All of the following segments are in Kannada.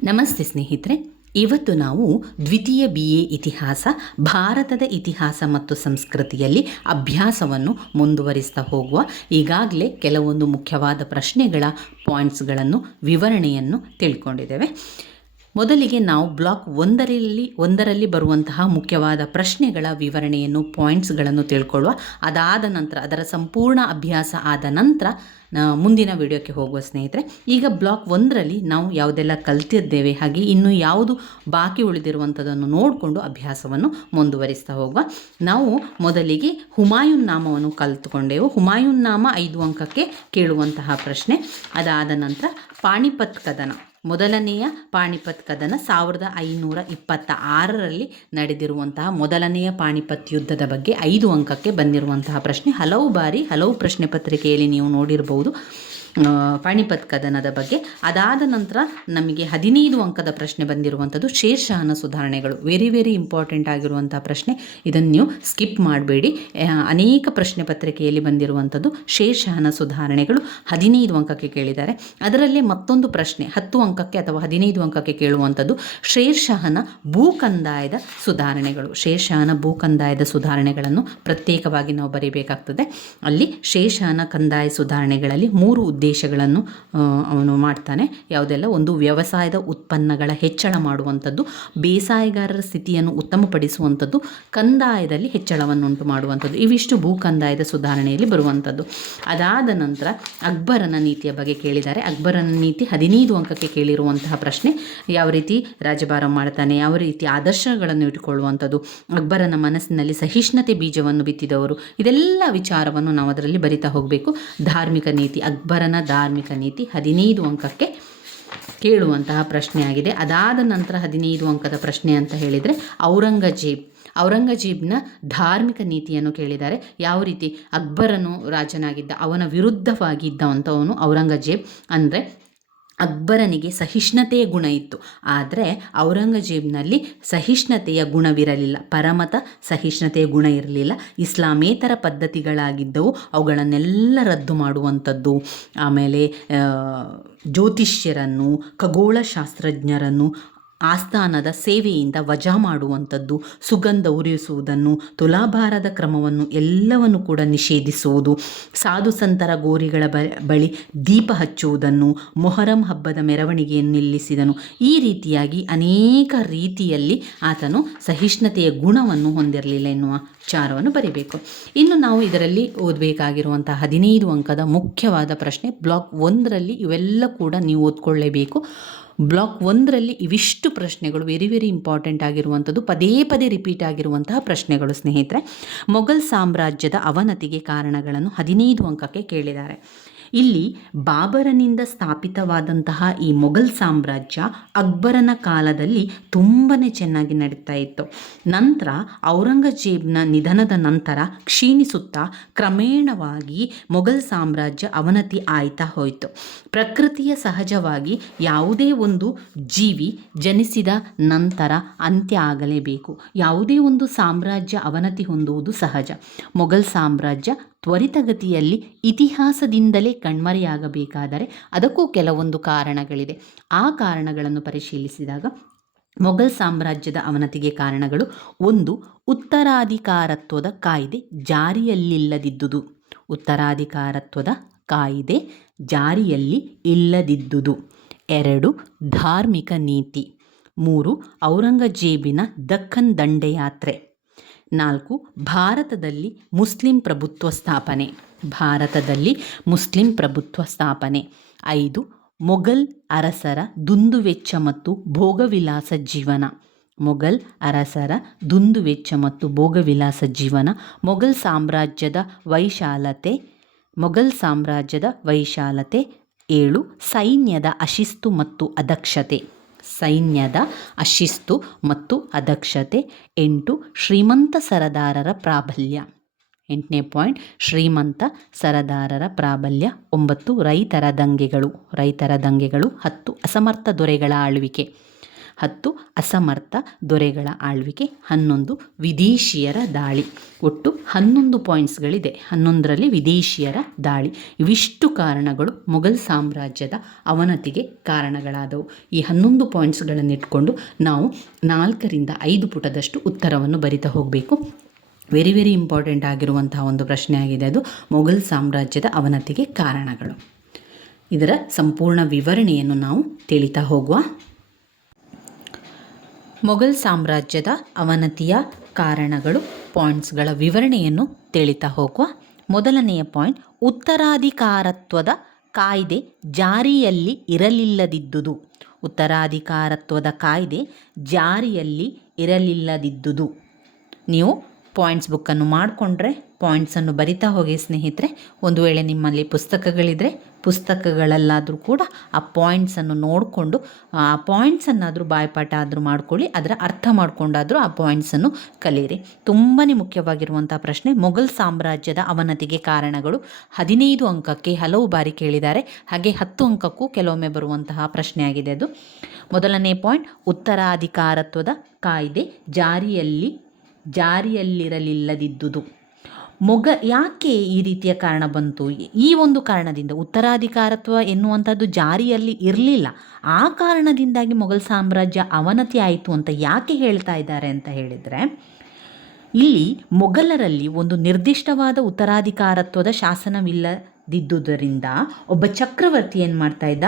ನಮಸ್ತೆ ಸ್ನೇಹಿತರೆ, ಇವತ್ತು ನಾವು ದ್ವಿತೀಯ BA ಇತಿಹಾಸ ಭಾರತದ ಇತಿಹಾಸ ಮತ್ತು ಸಂಸ್ಕೃತಿಯಲ್ಲಿ ಅಭ್ಯಾಸವನ್ನು ಮುಂದುವರಿಸ್ತಾ ಹೋಗುವ. ಈಗಾಗಲೇ ಕೆಲವೊಂದು ಮುಖ್ಯವಾದ ಪ್ರಶ್ನೆಗಳ ಪಾಯಿಂಟ್ಸ್ಗಳನ್ನು ವಿವರಣೆಯನ್ನು ತಿಳ್ಕೊಂಡಿದ್ದೇವೆ. ಮೊದಲಿಗೆ ನಾವು ಬ್ಲಾಕ್ ಒಂದರಲ್ಲಿ ಬರುವಂತಹ ಮುಖ್ಯವಾದ ಪ್ರಶ್ನೆಗಳ ವಿವರಣೆಯನ್ನು ಪಾಯಿಂಟ್ಸ್ಗಳನ್ನು ತಿಳ್ಕೊಳ್ಳುವ. ಅದಾದ ನಂತರ ಅದರ ಸಂಪೂರ್ಣ ಅಭ್ಯಾಸ ಆದ ನಂತರ ಮುಂದಿನ ವಿಡಿಯೋಕ್ಕೆ ಹೋಗುವ ಸ್ನೇಹಿತರೆ. ಈಗ ಬ್ಲಾಕ್ 1ರಲ್ಲಿ ನಾವು ಯಾವುದೆಲ್ಲ ಕಲ್ತಿದ್ದೇವೆ, ಹಾಗೆ ಇನ್ನು ಯಾವುದು ಬಾಕಿ ಉಳಿದಿರುವಂಥದ್ದನ್ನು ನೋಡಿಕೊಂಡು ಅಭ್ಯಾಸವನ್ನು ಮುಂದುವರಿಸ್ತಾ ಹೋಗುವ. ನಾವು ಮೊದಲಿಗೆ ಹುಮಾಯೂನ್ ನಾಮವನ್ನು ಕಲಿತುಕೊಂಡೆವು. ಹುಮಾಯೂನ್ ನಾಮ 5 ಅಂಕಕ್ಕೆ ಕೇಳುವಂತಹ ಪ್ರಶ್ನೆ. ಅದಾದ ನಂತರ ಪಾಣಿಪತ್ ಕದನ, ಮೊದಲನೆಯ ಪಾಣಿಪತ್ ಕದನ 1526ರಲ್ಲಿ ನಡೆದಿರುವಂತಹ ಮೊದಲನೆಯ ಪಾಣಿಪತ್ ಯುದ್ಧದ ಬಗ್ಗೆ 5 ಅಂಕಕ್ಕೆ ಬಂದಿರುವಂತಹ ಪ್ರಶ್ನೆ. ಹಲವು ಬಾರಿ ಹಲವು ಪ್ರಶ್ನೆ ಪತ್ರಿಕೆಯಲ್ಲಿ ನೀವು ನೋಡಿರಬಹುದು ಪಾಣಿಪತ್ ಕದನದ ಬಗ್ಗೆ. ಅದಾದ ನಂತರ ನಮಗೆ 15 ಅಂಕದ ಪ್ರಶ್ನೆ ಬಂದಿರುವಂಥದ್ದು ಶೇರ್ ಶಹನ ಸುಧಾರಣೆಗಳು. ವೆರಿ ಇಂಪಾರ್ಟೆಂಟ್ ಆಗಿರುವಂಥ ಪ್ರಶ್ನೆ, ಇದನ್ನು ನೀವು ಸ್ಕಿಪ್ ಮಾಡಬೇಡಿ. ಅನೇಕ ಪ್ರಶ್ನೆ ಪತ್ರಿಕೆಯಲ್ಲಿ ಬಂದಿರುವಂಥದ್ದು ಶೇರ್ ಶಹನ ಸುಧಾರಣೆಗಳು 15 ಅಂಕಕ್ಕೆ ಕೇಳಿದ್ದಾರೆ. ಅದರಲ್ಲೇ ಮತ್ತೊಂದು ಪ್ರಶ್ನೆ 10 ಅಂಕಕ್ಕೆ ಅಥವಾ 15 ಅಂಕಕ್ಕೆ ಕೇಳುವಂಥದ್ದು ಶೇರ್ ಶಹನ ಭೂಕಂದಾಯದ ಸುಧಾರಣೆಗಳು. ಶೇರ್ ಶಹನ ಭೂಕಂದಾಯದ ಸುಧಾರಣೆಗಳನ್ನು ಪ್ರತ್ಯೇಕವಾಗಿ ನಾವು ಬರೀಬೇಕಾಗ್ತದೆ. ಅಲ್ಲಿ ಶೇರ್ ಶಹನ ಕಂದಾಯ ಸುಧಾರಣೆಗಳಲ್ಲಿ 3 ಉದ್ದೇಶಗಳನ್ನು ಅವನು ಮಾಡ್ತಾನೆ. ಯಾವುದೆಲ್ಲ? ಒಂದು, ವ್ಯವಸಾಯದ ಉತ್ಪನ್ನಗಳ ಹೆಚ್ಚಳ ಮಾಡುವಂಥದ್ದು, ಬೇಸಾಯಗಾರರ ಸ್ಥಿತಿಯನ್ನು ಉತ್ತಮಪಡಿಸುವಂಥದ್ದು, ಕಂದಾಯದಲ್ಲಿ ಹೆಚ್ಚಳವನ್ನುಂಟು ಮಾಡುವಂಥದ್ದು. ಇವಿಷ್ಟು ಭೂ ಕಂದಾಯದ ಸುಧಾರಣೆಯಲ್ಲಿ ಬರುವಂಥದ್ದು. ಅದಾದ ನಂತರ ಅಕ್ಬರನ ನೀತಿಯ ಬಗ್ಗೆ ಕೇಳಿದ್ದಾರೆ. ಅಕ್ಬರನ ನೀತಿ 15 ಅಂಕಕ್ಕೆ ಕೇಳಿರುವಂತಹ ಪ್ರಶ್ನೆ. ಯಾವ ರೀತಿ ರಾಜಭಾರ ಮಾಡ್ತಾನೆ, ಯಾವ ರೀತಿ ಆದರ್ಶಗಳನ್ನು ಇಟ್ಟುಕೊಳ್ಳುವಂಥದ್ದು, ಅಕ್ಬರನ ಮನಸ್ಸಿನಲ್ಲಿ ಸಹಿಷ್ಣುತೆ ಬೀಜವನ್ನು ಬಿತ್ತಿದವರು, ಇದೆಲ್ಲ ವಿಚಾರವನ್ನು ನಾವು ಅದರಲ್ಲಿ ಬರಿತಾ ಹೋಗಬೇಕು. ಧಾರ್ಮಿಕ ನೀತಿ, ಅಕ್ಬರನ ಧಾರ್ಮಿಕ ನೀತಿ 15 ಅಂಕಕ್ಕೆ ಕೇಳುವಂತಹ ಪ್ರಶ್ನೆಯಾಗಿದೆ. ಅದಾದ ನಂತರ 15 ಅಂಕದ ಪ್ರಶ್ನೆ ಅಂತ ಹೇಳಿದರೆ ಔರಂಗಜೇಬ್ನ ಧಾರ್ಮಿಕ ನೀತಿಯನ್ನು ಕೇಳಿದ್ದಾರೆ. ಯಾವ ರೀತಿ ಅಕ್ಬರನು ರಾಜನಾಗಿದ್ದ, ಅವನ ವಿರುದ್ಧವಾಗಿ ಇದ್ದಂಥವನು ಔರಂಗಜೇಬ್. ಅಂದರೆ ಅಕ್ಬರನಿಗೆ ಸಹಿಷ್ಣುತೆಯ ಗುಣ ಇತ್ತು, ಆದರೆ ಔರಂಗಜೇಬ್ನಲ್ಲಿ ಸಹಿಷ್ಣುತೆಯ ಗುಣವಿರಲಿಲ್ಲ. ಪರಮತ ಸಹಿಷ್ಣುತೆಯ ಗುಣ ಇರಲಿಲ್ಲ. ಇಸ್ಲಾಮೇತರ ಪದ್ಧತಿಗಳಾಗಿದ್ದವು, ಅವುಗಳನ್ನೆಲ್ಲ ರದ್ದು ಮಾಡುವಂಥದ್ದು. ಆಮೇಲೆ ಜ್ಯೋತಿಷ್ಯರನ್ನು, ಖಗೋಳಶಾಸ್ತ್ರಜ್ಞರನ್ನು ಆಸ್ಥಾನದ ಸೇವೆಯಿಂದ ವಜಾ ಮಾಡುವಂಥದ್ದು, ಸುಗಂಧ ಉರಿಸುವುದನ್ನು, ತುಲಾಭಾರದ ಕ್ರಮವನ್ನು ಎಲ್ಲವನ್ನು ಕೂಡ ನಿಷೇಧಿಸುವುದು, ಸಾಧು ಸಂತರ ಗೋರಿಗಳ ಬಳಿ ದೀಪ ಹಚ್ಚುವುದನ್ನು, ಮೊಹರಂ ಹಬ್ಬದ ಮೆರವಣಿಗೆಯನ್ನು ನಿಲ್ಲಿಸಿದನು. ಈ ರೀತಿಯಾಗಿ ಅನೇಕ ರೀತಿಯಲ್ಲಿ ಆತನು ಸಹಿಷ್ಣುತೆಯ ಗುಣವನ್ನು ಹೊಂದಿರಲಿಲ್ಲ ಎನ್ನುವ ವಿಚಾರವನ್ನು ಬರೀಬೇಕು. ಇನ್ನು ನಾವು ಇದರಲ್ಲಿ ಓದಬೇಕಾಗಿರುವಂಥ 15 ಅಂಕದ ಮುಖ್ಯವಾದ ಪ್ರಶ್ನೆ ಬ್ಲಾಕ್ 1ರಲ್ಲಿ ಇವೆಲ್ಲ ಕೂಡ ನೀವು ಓದ್ಕೊಳ್ಳೇಬೇಕು. ಬ್ಲಾಕ್ 1ರಲ್ಲಿ ಇವಿಷ್ಟು ಪ್ರಶ್ನೆಗಳು ವೆರಿ ಇಂಪಾರ್ಟೆಂಟ್ ಆಗಿರುವಂಥದ್ದು, ಪದೇ ರಿಪೀಟ್ ಆಗಿರುವಂತಹ ಪ್ರಶ್ನೆಗಳು ಸ್ನೇಹಿತರೆ. ಮೊಘಲ್ ಸಾಮ್ರಾಜ್ಯದ ಅವನತಿಗೆ ಕಾರಣಗಳನ್ನು 15 ಅಂಕಕ್ಕೆ ಕೇಳಿದ್ದಾರೆ. ಇಲ್ಲಿ ಬಾಬರನಿಂದ ಸ್ಥಾಪಿತವಾದಂತಹ ಈ ಮೊಘಲ್ ಸಾಮ್ರಾಜ್ಯ ಅಕ್ಬರನ ಕಾಲದಲ್ಲಿ ತುಂಬಾ ಚೆನ್ನಾಗಿ ನಡೀತಾ ಇತ್ತು. ನಂತರ ಔರಂಗಜೇಬ್ನ ನಿಧನದ ನಂತರ ಕ್ಷೀಣಿಸುತ್ತಾ ಕ್ರಮೇಣವಾಗಿ ಮೊಘಲ್ ಸಾಮ್ರಾಜ್ಯ ಅವನತಿ ಆಯ್ತಾ ಹೋಯಿತು. ಪ್ರಕೃತಿಯ ಸಹಜವಾಗಿ ಯಾವುದೇ ಒಂದು ಜೀವಿ ಜನಿಸಿದ ನಂತರ ಅಂತ್ಯ ಆಗಲೇಬೇಕು. ಯಾವುದೇ ಒಂದು ಸಾಮ್ರಾಜ್ಯ ಅವನತಿ ಹೊಂದುವುದು ಸಹಜ. ಮೊಘಲ್ ಸಾಮ್ರಾಜ್ಯ ತ್ವರಿತಗತಿಯಲ್ಲಿ ಇತಿಹಾಸದಿಂದಲೇ ಕಣ್ಮರೆಯಾಗಬೇಕಾದರೆ ಅದಕ್ಕೂ ಕೆಲವೊಂದು ಕಾರಣಗಳಿದೆ. ಆ ಕಾರಣಗಳನ್ನು ಪರಿಶೀಲಿಸಿದಾಗ ಮೊಘಲ್ ಸಾಮ್ರಾಜ್ಯದ ಅವನತಿಗೆ ಕಾರಣಗಳು: 1, ಉತ್ತರಾಧಿಕಾರತ್ವದ ಕಾಯ್ದೆ ಜಾರಿಯಲ್ಲಿಲ್ಲದಿದ್ದುದು. ಉತ್ತರಾಧಿಕಾರತ್ವದ ಕಾಯ್ದೆ ಜಾರಿಯಲ್ಲಿ ಇಲ್ಲದಿದ್ದುದು. 2, ಧಾರ್ಮಿಕ ನೀತಿ. 3, ಔರಂಗಜೇಬಿನ ದಕ್ಕನ್ ದಂಡಯಾತ್ರೆ. 4, ಭಾರತದಲ್ಲಿ ಮುಸ್ಲಿಂ ಪ್ರಭುತ್ವ ಸ್ಥಾಪನೆ. 5, ಮೊಘಲ್ ಅರಸರ ದುಂದುವೆಚ್ಚ ಮತ್ತು ಭೋಗವಿಲಾಸ ಜೀವನ. ಮೊಘಲ್ ಸಾಮ್ರಾಜ್ಯದ ವೈಶಾಲತೆ. 7, ಸೈನ್ಯದ ಅಶಿಸ್ತು ಮತ್ತು ಅದಕ್ಷತೆ. 8, ಶ್ರೀಮಂತ ಸರದಾರರ ಪ್ರಾಬಲ್ಯ. 8ನೇ ಪಾಯಿಂಟ್, ಶ್ರೀಮಂತ ಸರದಾರರ ಪ್ರಾಬಲ್ಯ. 9, ರೈತರ ದಂಗೆಗಳು. 10, ಅಸಮರ್ಥ ದೊರೆಗಳ ಆಳ್ವಿಕೆ. 10 ಅಸಮರ್ಥ ದೊರೆಗಳ ಆಳ್ವಿಕೆ, 11 ವಿದೇಶಿಯರ ದಾಳಿ. ಒಟ್ಟು 11 ಪಾಯಿಂಟ್ಸ್ಗಳಿದೆ. 11ರಲ್ಲಿ ವಿದೇಶಿಯರ ದಾಳಿ. ಇವಿಷ್ಟು ಕಾರಣಗಳು ಮೊಘಲ್ ಸಾಮ್ರಾಜ್ಯದ ಅವನತಿಗೆ ಕಾರಣಗಳಾದವು. ಈ 11 ಪಾಯಿಂಟ್ಸ್ಗಳನ್ನು ಇಟ್ಕೊಂಡು ನಾವು 4ರಿಂದ 5 ಪುಟದಷ್ಟು ಉತ್ತರವನ್ನು ಬರಿತಾ ಹೋಗಬೇಕು. ವೆರಿ ವೆರಿ ಇಂಪಾರ್ಟೆಂಟ್ ಆಗಿರುವಂತಹ ಒಂದು ಪ್ರಶ್ನೆ ಆಗಿದೆ ಅದು, ಮೊಘಲ್ ಸಾಮ್ರಾಜ್ಯದ ಅವನತಿಗೆ ಕಾರಣಗಳು. ಇದರ ಸಂಪೂರ್ಣ ವಿವರಣೆಯನ್ನು ನಾವು ತಿಳಿತಾ ಹೋಗುವ. ಮೊಘಲ್ ಸಾಮ್ರಾಜ್ಯದ ಅವನತಿಯ ಕಾರಣಗಳು, ಪಾಯಿಂಟ್ಸ್ಗಳ ವಿವರಣೆಯನ್ನು ತಿಳಿತಾ ಹೋಗುವ. ಮೊದಲನೆಯ ಪಾಯಿಂಟ್, ಉತ್ತರಾಧಿಕಾರತ್ವದ ಕಾಯ್ದೆ ಜಾರಿಯಲ್ಲಿ ಇರಲಿಲ್ಲದಿದ್ದುದು. ಉತ್ತರಾಧಿಕಾರತ್ವದ ಕಾಯ್ದೆ ಜಾರಿಯಲ್ಲಿ ಇರಲಿಲ್ಲದಿದ್ದುದು. ನೀವು ಪಾಯಿಂಟ್ಸ್ ಬುಕ್ಕನ್ನು ಮಾಡಿಕೊಂಡ್ರೆ ಪಾಯಿಂಟ್ಸನ್ನು ಬರಿತಾ ಹೋಗಿ ಸ್ನೇಹಿತರೆ. ಒಂದು ವೇಳೆ ನಿಮ್ಮಲ್ಲಿ ಪುಸ್ತಕಗಳಿದ್ದರೆ ಪುಸ್ತಕಗಳಲ್ಲಾದರೂ ಕೂಡ ಆ ಪಾಯಿಂಟ್ಸನ್ನು ನೋಡಿಕೊಂಡು ಆ ಪಾಯಿಂಟ್ಸನ್ನಾದರೂ ಬಾಯ್ಪಾಠ ಆದರೂ ಮಾಡ್ಕೊಳ್ಳಿ, ಅದರ ಅರ್ಥ ಮಾಡಿಕೊಂಡಾದರೂ ಆ ಪಾಯಿಂಟ್ಸನ್ನು ಕಲಿಯಿರಿ. ತುಂಬಾ ಮುಖ್ಯವಾಗಿರುವಂಥ ಪ್ರಶ್ನೆ, ಮೊಘಲ್ ಸಾಮ್ರಾಜ್ಯದ ಅವನತಿಗೆ ಕಾರಣಗಳು. 15 ಅಂಕಕ್ಕೆ ಹಲವು ಬಾರಿ ಕೇಳಿದ್ದಾರೆ, ಹಾಗೆ 10 ಅಂಕಕ್ಕೂ ಕೆಲವೊಮ್ಮೆ ಬರುವಂತಹ ಪ್ರಶ್ನೆಯಾಗಿದೆ ಅದು. ಮೊದಲನೇ ಪಾಯಿಂಟ್, ಉತ್ತರಾಧಿಕಾರತ್ವದ ಕಾಯ್ದೆ ಜಾರಿಯಲ್ಲಿರಲಿಲ್ಲದಿದ್ದುದು. ಯಾಕೆ ಈ ರೀತಿಯ ಕಾರಣ ಬಂತು? ಈ ಒಂದು ಕಾರಣದಿಂದ, ಉತ್ತರಾಧಿಕಾರತ್ವ ಎನ್ನುವಂಥದ್ದು ಜಾರಿಯಲ್ಲಿ ಇರಲಿಲ್ಲ, ಆ ಕಾರಣದಿಂದಾಗಿ ಮೊಘಲ್ ಸಾಮ್ರಾಜ್ಯ ಅವನತಿ ಆಯಿತು ಅಂತ ಯಾಕೆ ಹೇಳ್ತಾ ಇದ್ದಾರೆ ಅಂತ ಹೇಳಿದರೆ, ಇಲ್ಲಿ ಮೊಘಲರಲ್ಲಿ ಒಂದು ನಿರ್ದಿಷ್ಟವಾದ ಉತ್ತರಾಧಿಕಾರತ್ವದ ಶಾಸನವಿಲ್ಲದಿದ್ದುದರಿಂದ ಒಬ್ಬ ಚಕ್ರವರ್ತಿ ಏನು ಮಾಡ್ತಾ ಇದ್ದ,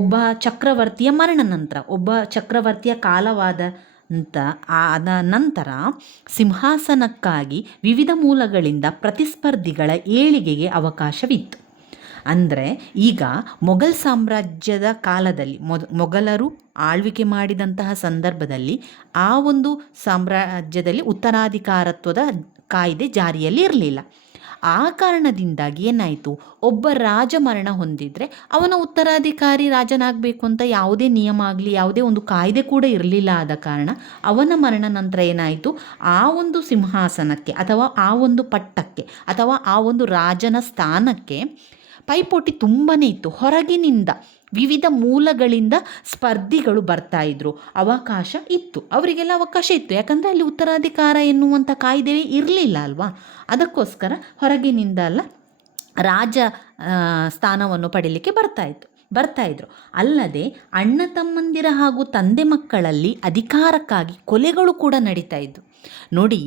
ಒಬ್ಬ ಚಕ್ರವರ್ತಿಯ ಮರಣ ನಂತರ, ಒಬ್ಬ ಚಕ್ರವರ್ತಿಯ ಕಾಲವಾದ ಆದ ನಂತರ ಸಿಂಹಾಸನಕ್ಕಾಗಿ ವಿವಿಧ ಮೂಲಗಳಿಂದ ಪ್ರತಿಸ್ಪರ್ಧಿಗಳ ಏಳಿಗೆಗೆ ಅವಕಾಶವಿತ್ತು. ಅಂದರೆ ಈಗ ಮೊಘಲ್ ಸಾಮ್ರಾಜ್ಯದ ಕಾಲದಲ್ಲಿ ಮೊಘಲರು ಆಳ್ವಿಕೆ ಮಾಡಿದಂತಹ ಸಂದರ್ಭದಲ್ಲಿ ಆ ಒಂದು ಸಾಮ್ರಾಜ್ಯದಲ್ಲಿ ಉತ್ತರಾಧಿಕಾರತ್ವದ ಕಾಯ್ದೆ ಜಾರಿಯಲ್ಲಿ ಇರಲಿಲ್ಲ. ಆ ಕಾರಣದಿಂದಾಗಿ ಏನಾಯಿತು, ಒಬ್ಬ ರಾಜ ಮರಣ ಹೊಂದಿದರೆ ಅವನ ಉತ್ತರಾಧಿಕಾರಿ ರಾಜನಾಗಬೇಕು ಅಂತ ಯಾವುದೇ ನಿಯಮ ಆಗಲಿ, ಯಾವುದೇ ಒಂದು ಕಾಯ್ದೆ ಕೂಡ ಇರಲಿಲ್ಲ. ಆದ ಕಾರಣ ಅವನ ಮರಣ ನಂತರ ಏನಾಯಿತು, ಆ ಒಂದು ಸಿಂಹಾಸನಕ್ಕೆ ಅಥವಾ ಆ ಒಂದು ಪಟ್ಟಕ್ಕೆ ಅಥವಾ ಆ ಒಂದು ರಾಜನ ಸ್ಥಾನಕ್ಕೆ ಪೈಪೋಟಿ ತುಂಬಾ ಇತ್ತು. ಹೊರಗಿನಿಂದ ವಿವಿಧ ಮೂಲಗಳಿಂದ ಸ್ಪರ್ಧಿಗಳು ಬರ್ತಾ ಇದ್ರು, ಅವಕಾಶ ಇತ್ತು, ಅವರಿಗೆಲ್ಲ ಅವಕಾಶ ಇತ್ತು. ಯಾಕಂದರೆ ಅಲ್ಲಿ ಉತ್ತರಾಧಿಕಾರ ಎನ್ನುವಂಥ ಕಾಯ್ದೆ ಇರಲಿಲ್ಲ ಅಲ್ವಾ. ಅದಕ್ಕೋಸ್ಕರ ಹೊರಗಿನಿಂದ ಅಲ್ಲ, ರಾಜ ಸ್ಥಾನವನ್ನು ಪಡೀಲಿಕ್ಕೆ ಬರ್ತಾಯಿದ್ರು. ಅಲ್ಲದೆ ಅಣ್ಣ ತಮ್ಮಂದಿರ ಹಾಗೂ ತಂದೆ ಮಕ್ಕಳಲ್ಲಿ ಅಧಿಕಾರಕ್ಕಾಗಿ ಕೊಲೆಗಳು ಕೂಡ ನಡೀತಾ ಇದ್ವು. ನೋಡಿ,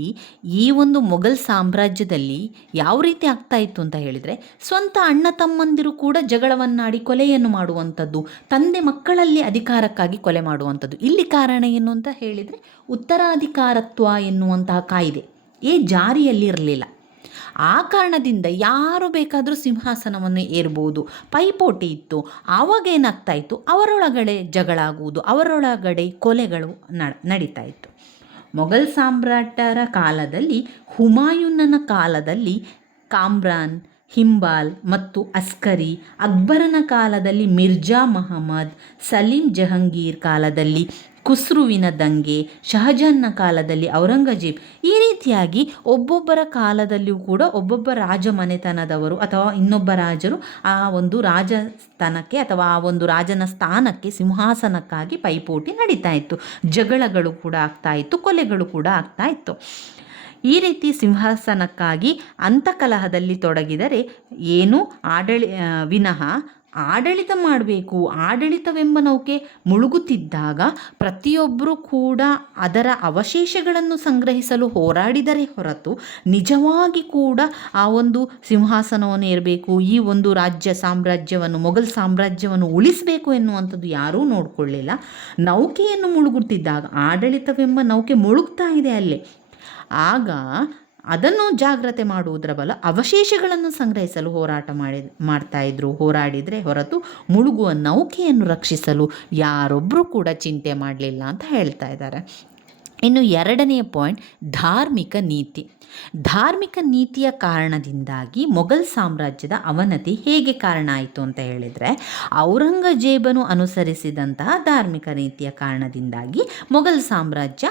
ಈ ಒಂದು ಮೊಘಲ್ ಸಾಮ್ರಾಜ್ಯದಲ್ಲಿ ಯಾವ ರೀತಿ ಆಗ್ತಾ ಇತ್ತು ಅಂತ ಹೇಳಿದರೆ, ಸ್ವಂತ ಅಣ್ಣ ತಮ್ಮಂದಿರು ಕೂಡ ಜಗಳವನ್ನಾಡಿ ಕೊಲೆಯನ್ನು ಮಾಡುವಂಥದ್ದು, ತಂದೆ ಮಕ್ಕಳಲ್ಲಿ ಅಧಿಕಾರಕ್ಕಾಗಿ ಕೊಲೆ ಮಾಡುವಂಥದ್ದು. ಇಲ್ಲಿ ಕಾರಣ ಏನು ಅಂತ ಹೇಳಿದರೆ, ಉತ್ತರಾಧಿಕಾರತ್ವ ಎನ್ನುವಂತಹ ಕಾಯ್ದೆ ಜಾರಿಯಲ್ಲಿ ಇರಲಿಲ್ಲ. ಆ ಕಾರಣದಿಂದ ಯಾರು ಬೇಕಾದರೂ ಸಿಂಹಾಸನವನ್ನು ಏರ್ಬೋದು, ಪೈಪೋಟಿ ಇತ್ತು. ಆವಾಗ ಏನಾಗ್ತಾ ಇತ್ತು, ಅವರೊಳಗಡೆ ಜಗಳ ಆಗುವುದು, ಅವರೊಳಗಡೆ ಕೊಲೆಗಳು ನಡೀತಾ ಇತ್ತು. ಮೊಘಲ್ ಸಾಮ್ರಾಟರ ಕಾಲದಲ್ಲಿ, ಹುಮಾಯೂನನ ಕಾಲದಲ್ಲಿ ಕಾಮ್ರಾನ್, ಹಿಂಬಾಲ್ ಮತ್ತು ಅಸ್ಕರಿ, ಅಕ್ಬರನ ಕಾಲದಲ್ಲಿ ಮಿರ್ಜಾ ಮಹಮ್ಮದ್, ಸಲೀಂ ಜಹಂಗೀರ್ ಕಾಲದಲ್ಲಿ ಖುಸ್ರುವಿನ ದಂಗೆ, ಶಹಜಾನ್ನ ಕಾಲದಲ್ಲಿ ಔರಂಗಜೇಬ್, ಈ ರೀತಿಯಾಗಿ ಒಬ್ಬೊಬ್ಬರ ಕಾಲದಲ್ಲಿಯೂ ಕೂಡ ಒಬ್ಬೊಬ್ಬ ರಾಜ ಮನೆತನದವರು ಅಥವಾ ಇನ್ನೊಬ್ಬ ರಾಜರು ಆ ಒಂದು ರಾಜಸ್ಥಾನಕ್ಕೆ ಅಥವಾ ಆ ಒಂದು ರಾಜನ ಸ್ಥಾನಕ್ಕೆ, ಸಿಂಹಾಸನಕ್ಕಾಗಿ ಪೈಪೋಟಿ ನಡೀತಾ ಇತ್ತು. ಜಗಳಗಳು ಕೂಡ ಆಗ್ತಾ ಇತ್ತು, ಕೊಲೆಗಳು ಕೂಡ ಆಗ್ತಾ ಇತ್ತು. ಈ ರೀತಿ ಸಿಂಹಾಸನಕ್ಕಾಗಿ ಅಂತಕಲಹದಲ್ಲಿ ತೊಡಗಿದರೆ ಏನು ವಿನಃ ಆಡಳಿತ ಮಾಡಬೇಕು, ಆಡಳಿತವೆಂಬ ನೌಕೆ ಮುಳುಗುತ್ತಿದ್ದಾಗ ಪ್ರತಿಯೊಬ್ಬರೂ ಕೂಡ ಅದರ ಅವಶೇಷಗಳನ್ನು ಸಂಗ್ರಹಿಸಲು ಹೋರಾಡಿದರೆ ಹೊರತು ನಿಜವಾಗಿ ಕೂಡ ಆ ಒಂದು ಸಿಂಹಾಸನವನ್ನು ಏರಬೇಕು, ಈ ಒಂದು ಸಾಮ್ರಾಜ್ಯವನ್ನು ಮೊಘಲ್ ಸಾಮ್ರಾಜ್ಯವನ್ನು ಉಳಿಸಬೇಕು ಎನ್ನುವಂಥದ್ದು ಯಾರೂ ನೋಡಿಕೊಳ್ಳಿಲ್ಲ. ನೌಕೆಯನ್ನು ಮುಳುಗುತ್ತಿದ್ದಾಗ, ಆಡಳಿತವೆಂಬ ನೌಕೆ ಮುಳುಗ್ತಾ ಇದೆ ಅಲ್ಲೇ, ಆಗ ಅದನ್ನು ಜಾಗ್ರತೆ ಮಾಡುವುದರ ಬಲ ಅವಶೇಷಗಳನ್ನು ಸಂಗ್ರಹಿಸಲು ಹೋರಾಡಿದರೆ ಹೊರತು ಮುಳುಗುವ ನೌಕೆಯನ್ನು ರಕ್ಷಿಸಲು ಯಾರೊಬ್ಬರೂ ಕೂಡ ಚಿಂತೆ ಮಾಡಲಿಲ್ಲ ಅಂತ ಹೇಳ್ತಾ ಇದ್ದಾರೆ. ಇನ್ನು ಎರಡನೆಯ ಪಾಯಿಂಟ್, ಧಾರ್ಮಿಕ ನೀತಿ. ಧಾರ್ಮಿಕ ನೀತಿಯ ಕಾರಣದಿಂದಾಗಿ ಮೊಘಲ್ ಸಾಮ್ರಾಜ್ಯದ ಅವನತಿ ಹೇಗೆ ಕಾರಣ ಆಯಿತು ಅಂತ ಹೇಳಿದರೆ, ಔರಂಗಜೇಬನು ಅನುಸರಿಸಿದಂತಹ ಧಾರ್ಮಿಕ ನೀತಿಯ ಕಾರಣದಿಂದಾಗಿ ಮೊಘಲ್ ಸಾಮ್ರಾಜ್ಯ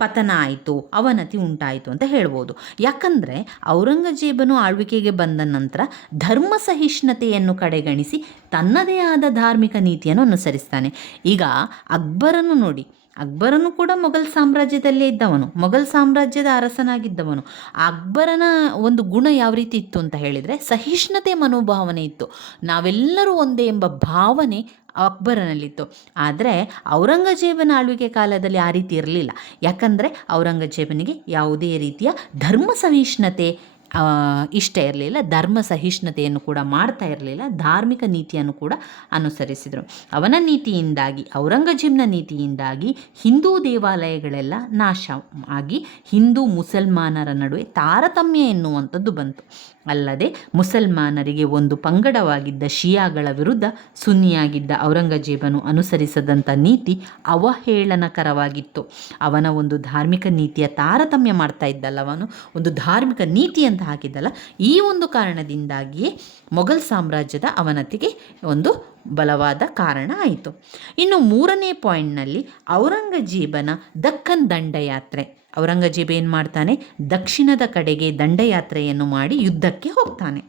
ಪತನ ಆಯಿತು, ಅವನತಿ ಉಂಟಾಯಿತು ಅಂತ ಹೇಳ್ಬೋದು. ಯಾಕಂದರೆ ಔರಂಗಜೇಬನು ಆಳ್ವಿಕೆಗೆ ಬಂದ ನಂತರ ಧರ್ಮ ಸಹಿಷ್ಣುತೆಯನ್ನು ಕಡೆಗಣಿಸಿ ತನ್ನದೇ ಆದ ಧಾರ್ಮಿಕ ನೀತಿಯನ್ನು ಅನುಸರಿಸ್ತಾನೆ. ಈಗ ಅಕ್ಬರನ್ನು ನೋಡಿ, ಅಕ್ಬರನು ಕೂಡ ಮೊಘಲ್ ಸಾಮ್ರಾಜ್ಯದಲ್ಲೇ ಇದ್ದವನು, ಮೊಘಲ್ ಸಾಮ್ರಾಜ್ಯದ ಅರಸನಾಗಿದ್ದವನು. ಅಕ್ಬರನ ಒಂದು ಗುಣ ಯಾವ ರೀತಿ ಇತ್ತು ಅಂತ ಹೇಳಿದರೆ ಸಹಿಷ್ಣುತೆ ಮನೋಭಾವನೆ ಇತ್ತು. ನಾವೆಲ್ಲರೂ ಒಂದೇ ಎಂಬ ಭಾವನೆ ಅಕ್ಬರನಲ್ಲಿತ್ತು. ಆದರೆ ಔರಂಗಜೇಬನ ಆಳ್ವಿಕೆ ಕಾಲದಲ್ಲಿ ಆ ರೀತಿ ಇರಲಿಲ್ಲ. ಯಾಕಂದರೆ ಔರಂಗಜೇಬನಿಗೆ ಯಾವುದೇ ರೀತಿಯ ಧರ್ಮ ಸಹಿಷ್ಣುತೆ ಇಷ್ಟ ಇರಲಿಲ್ಲ, ಧರ್ಮ ಸಹಿಷ್ಣುತೆಯನ್ನು ಕೂಡ ಮಾಡ್ತಾ ಇರಲಿಲ್ಲ, ಧಾರ್ಮಿಕ ನೀತಿಯನ್ನು ಕೂಡ ಅನುಸರಿಸಿದರು. ಅವನ ನೀತಿಯಿಂದಾಗಿ, ಔರಂಗಜೇಬನ ನೀತಿಯಿಂದಾಗಿ ಹಿಂದೂ ದೇವಾಲಯಗಳೆಲ್ಲ ನಾಶ ಆಗಿ ಹಿಂದೂ ಮುಸಲ್ಮಾನರ ನಡುವೆ ತಾರತಮ್ಯ ಎನ್ನುವಂಥದ್ದು ಬಂತು. ಅಲ್ಲದೆ ಮುಸಲ್ಮಾನರಿಗೆ ಒಂದು ಪಂಗಡವಾಗಿದ್ದ ಶಿಯಾಗಳ ವಿರುದ್ಧ ಸುನ್ನಿಯಾಗಿದ್ದ ಔರಂಗಜೇಬನು ಅನುಸರಿಸದಂಥ ನೀತಿ ಅವಹೇಳನಕರವಾಗಿತ್ತು. ಅವನ ಒಂದು ಧಾರ್ಮಿಕ ನೀತಿಯ ತಾರತಮ್ಯ ಮಾಡ್ತಾ ಇದ್ದಲ್ಲ, ಅವನು ಒಂದು ಧಾರ್ಮಿಕ ನೀತಿ ಅಂತ ಹಾಕಿದ್ದಲ್ಲ, ಈ ಒಂದು ಕಾರಣದಿಂದಾಗಿಯೇ ಮೊಘಲ್ ಸಾಮ್ರಾಜ್ಯದ ಅವನತಿಗೆ ಒಂದು ಬಲವಾದ ಕಾರಣ ಆಯಿತು. ಇನ್ನು 3ನೇ ಪಾಯಿಂಟ್ನಲ್ಲಿ ಔರಂಗಜೇಬನ ದಕ್ಕನ್ ದಂಡಯಾತ್ರೆ. ಔರಂಗಜೇಬ ಏನು ಮಾಡ್ತಾನೆ, ದಕ್ಷಿಣದ ಕಡೆಗೆ ದಂಡಯಾತ್ರೆಯನ್ನು ಮಾಡಿ ಯುದ್ಧಕ್ಕೆ ಹೋಗ್ತಾನೆ.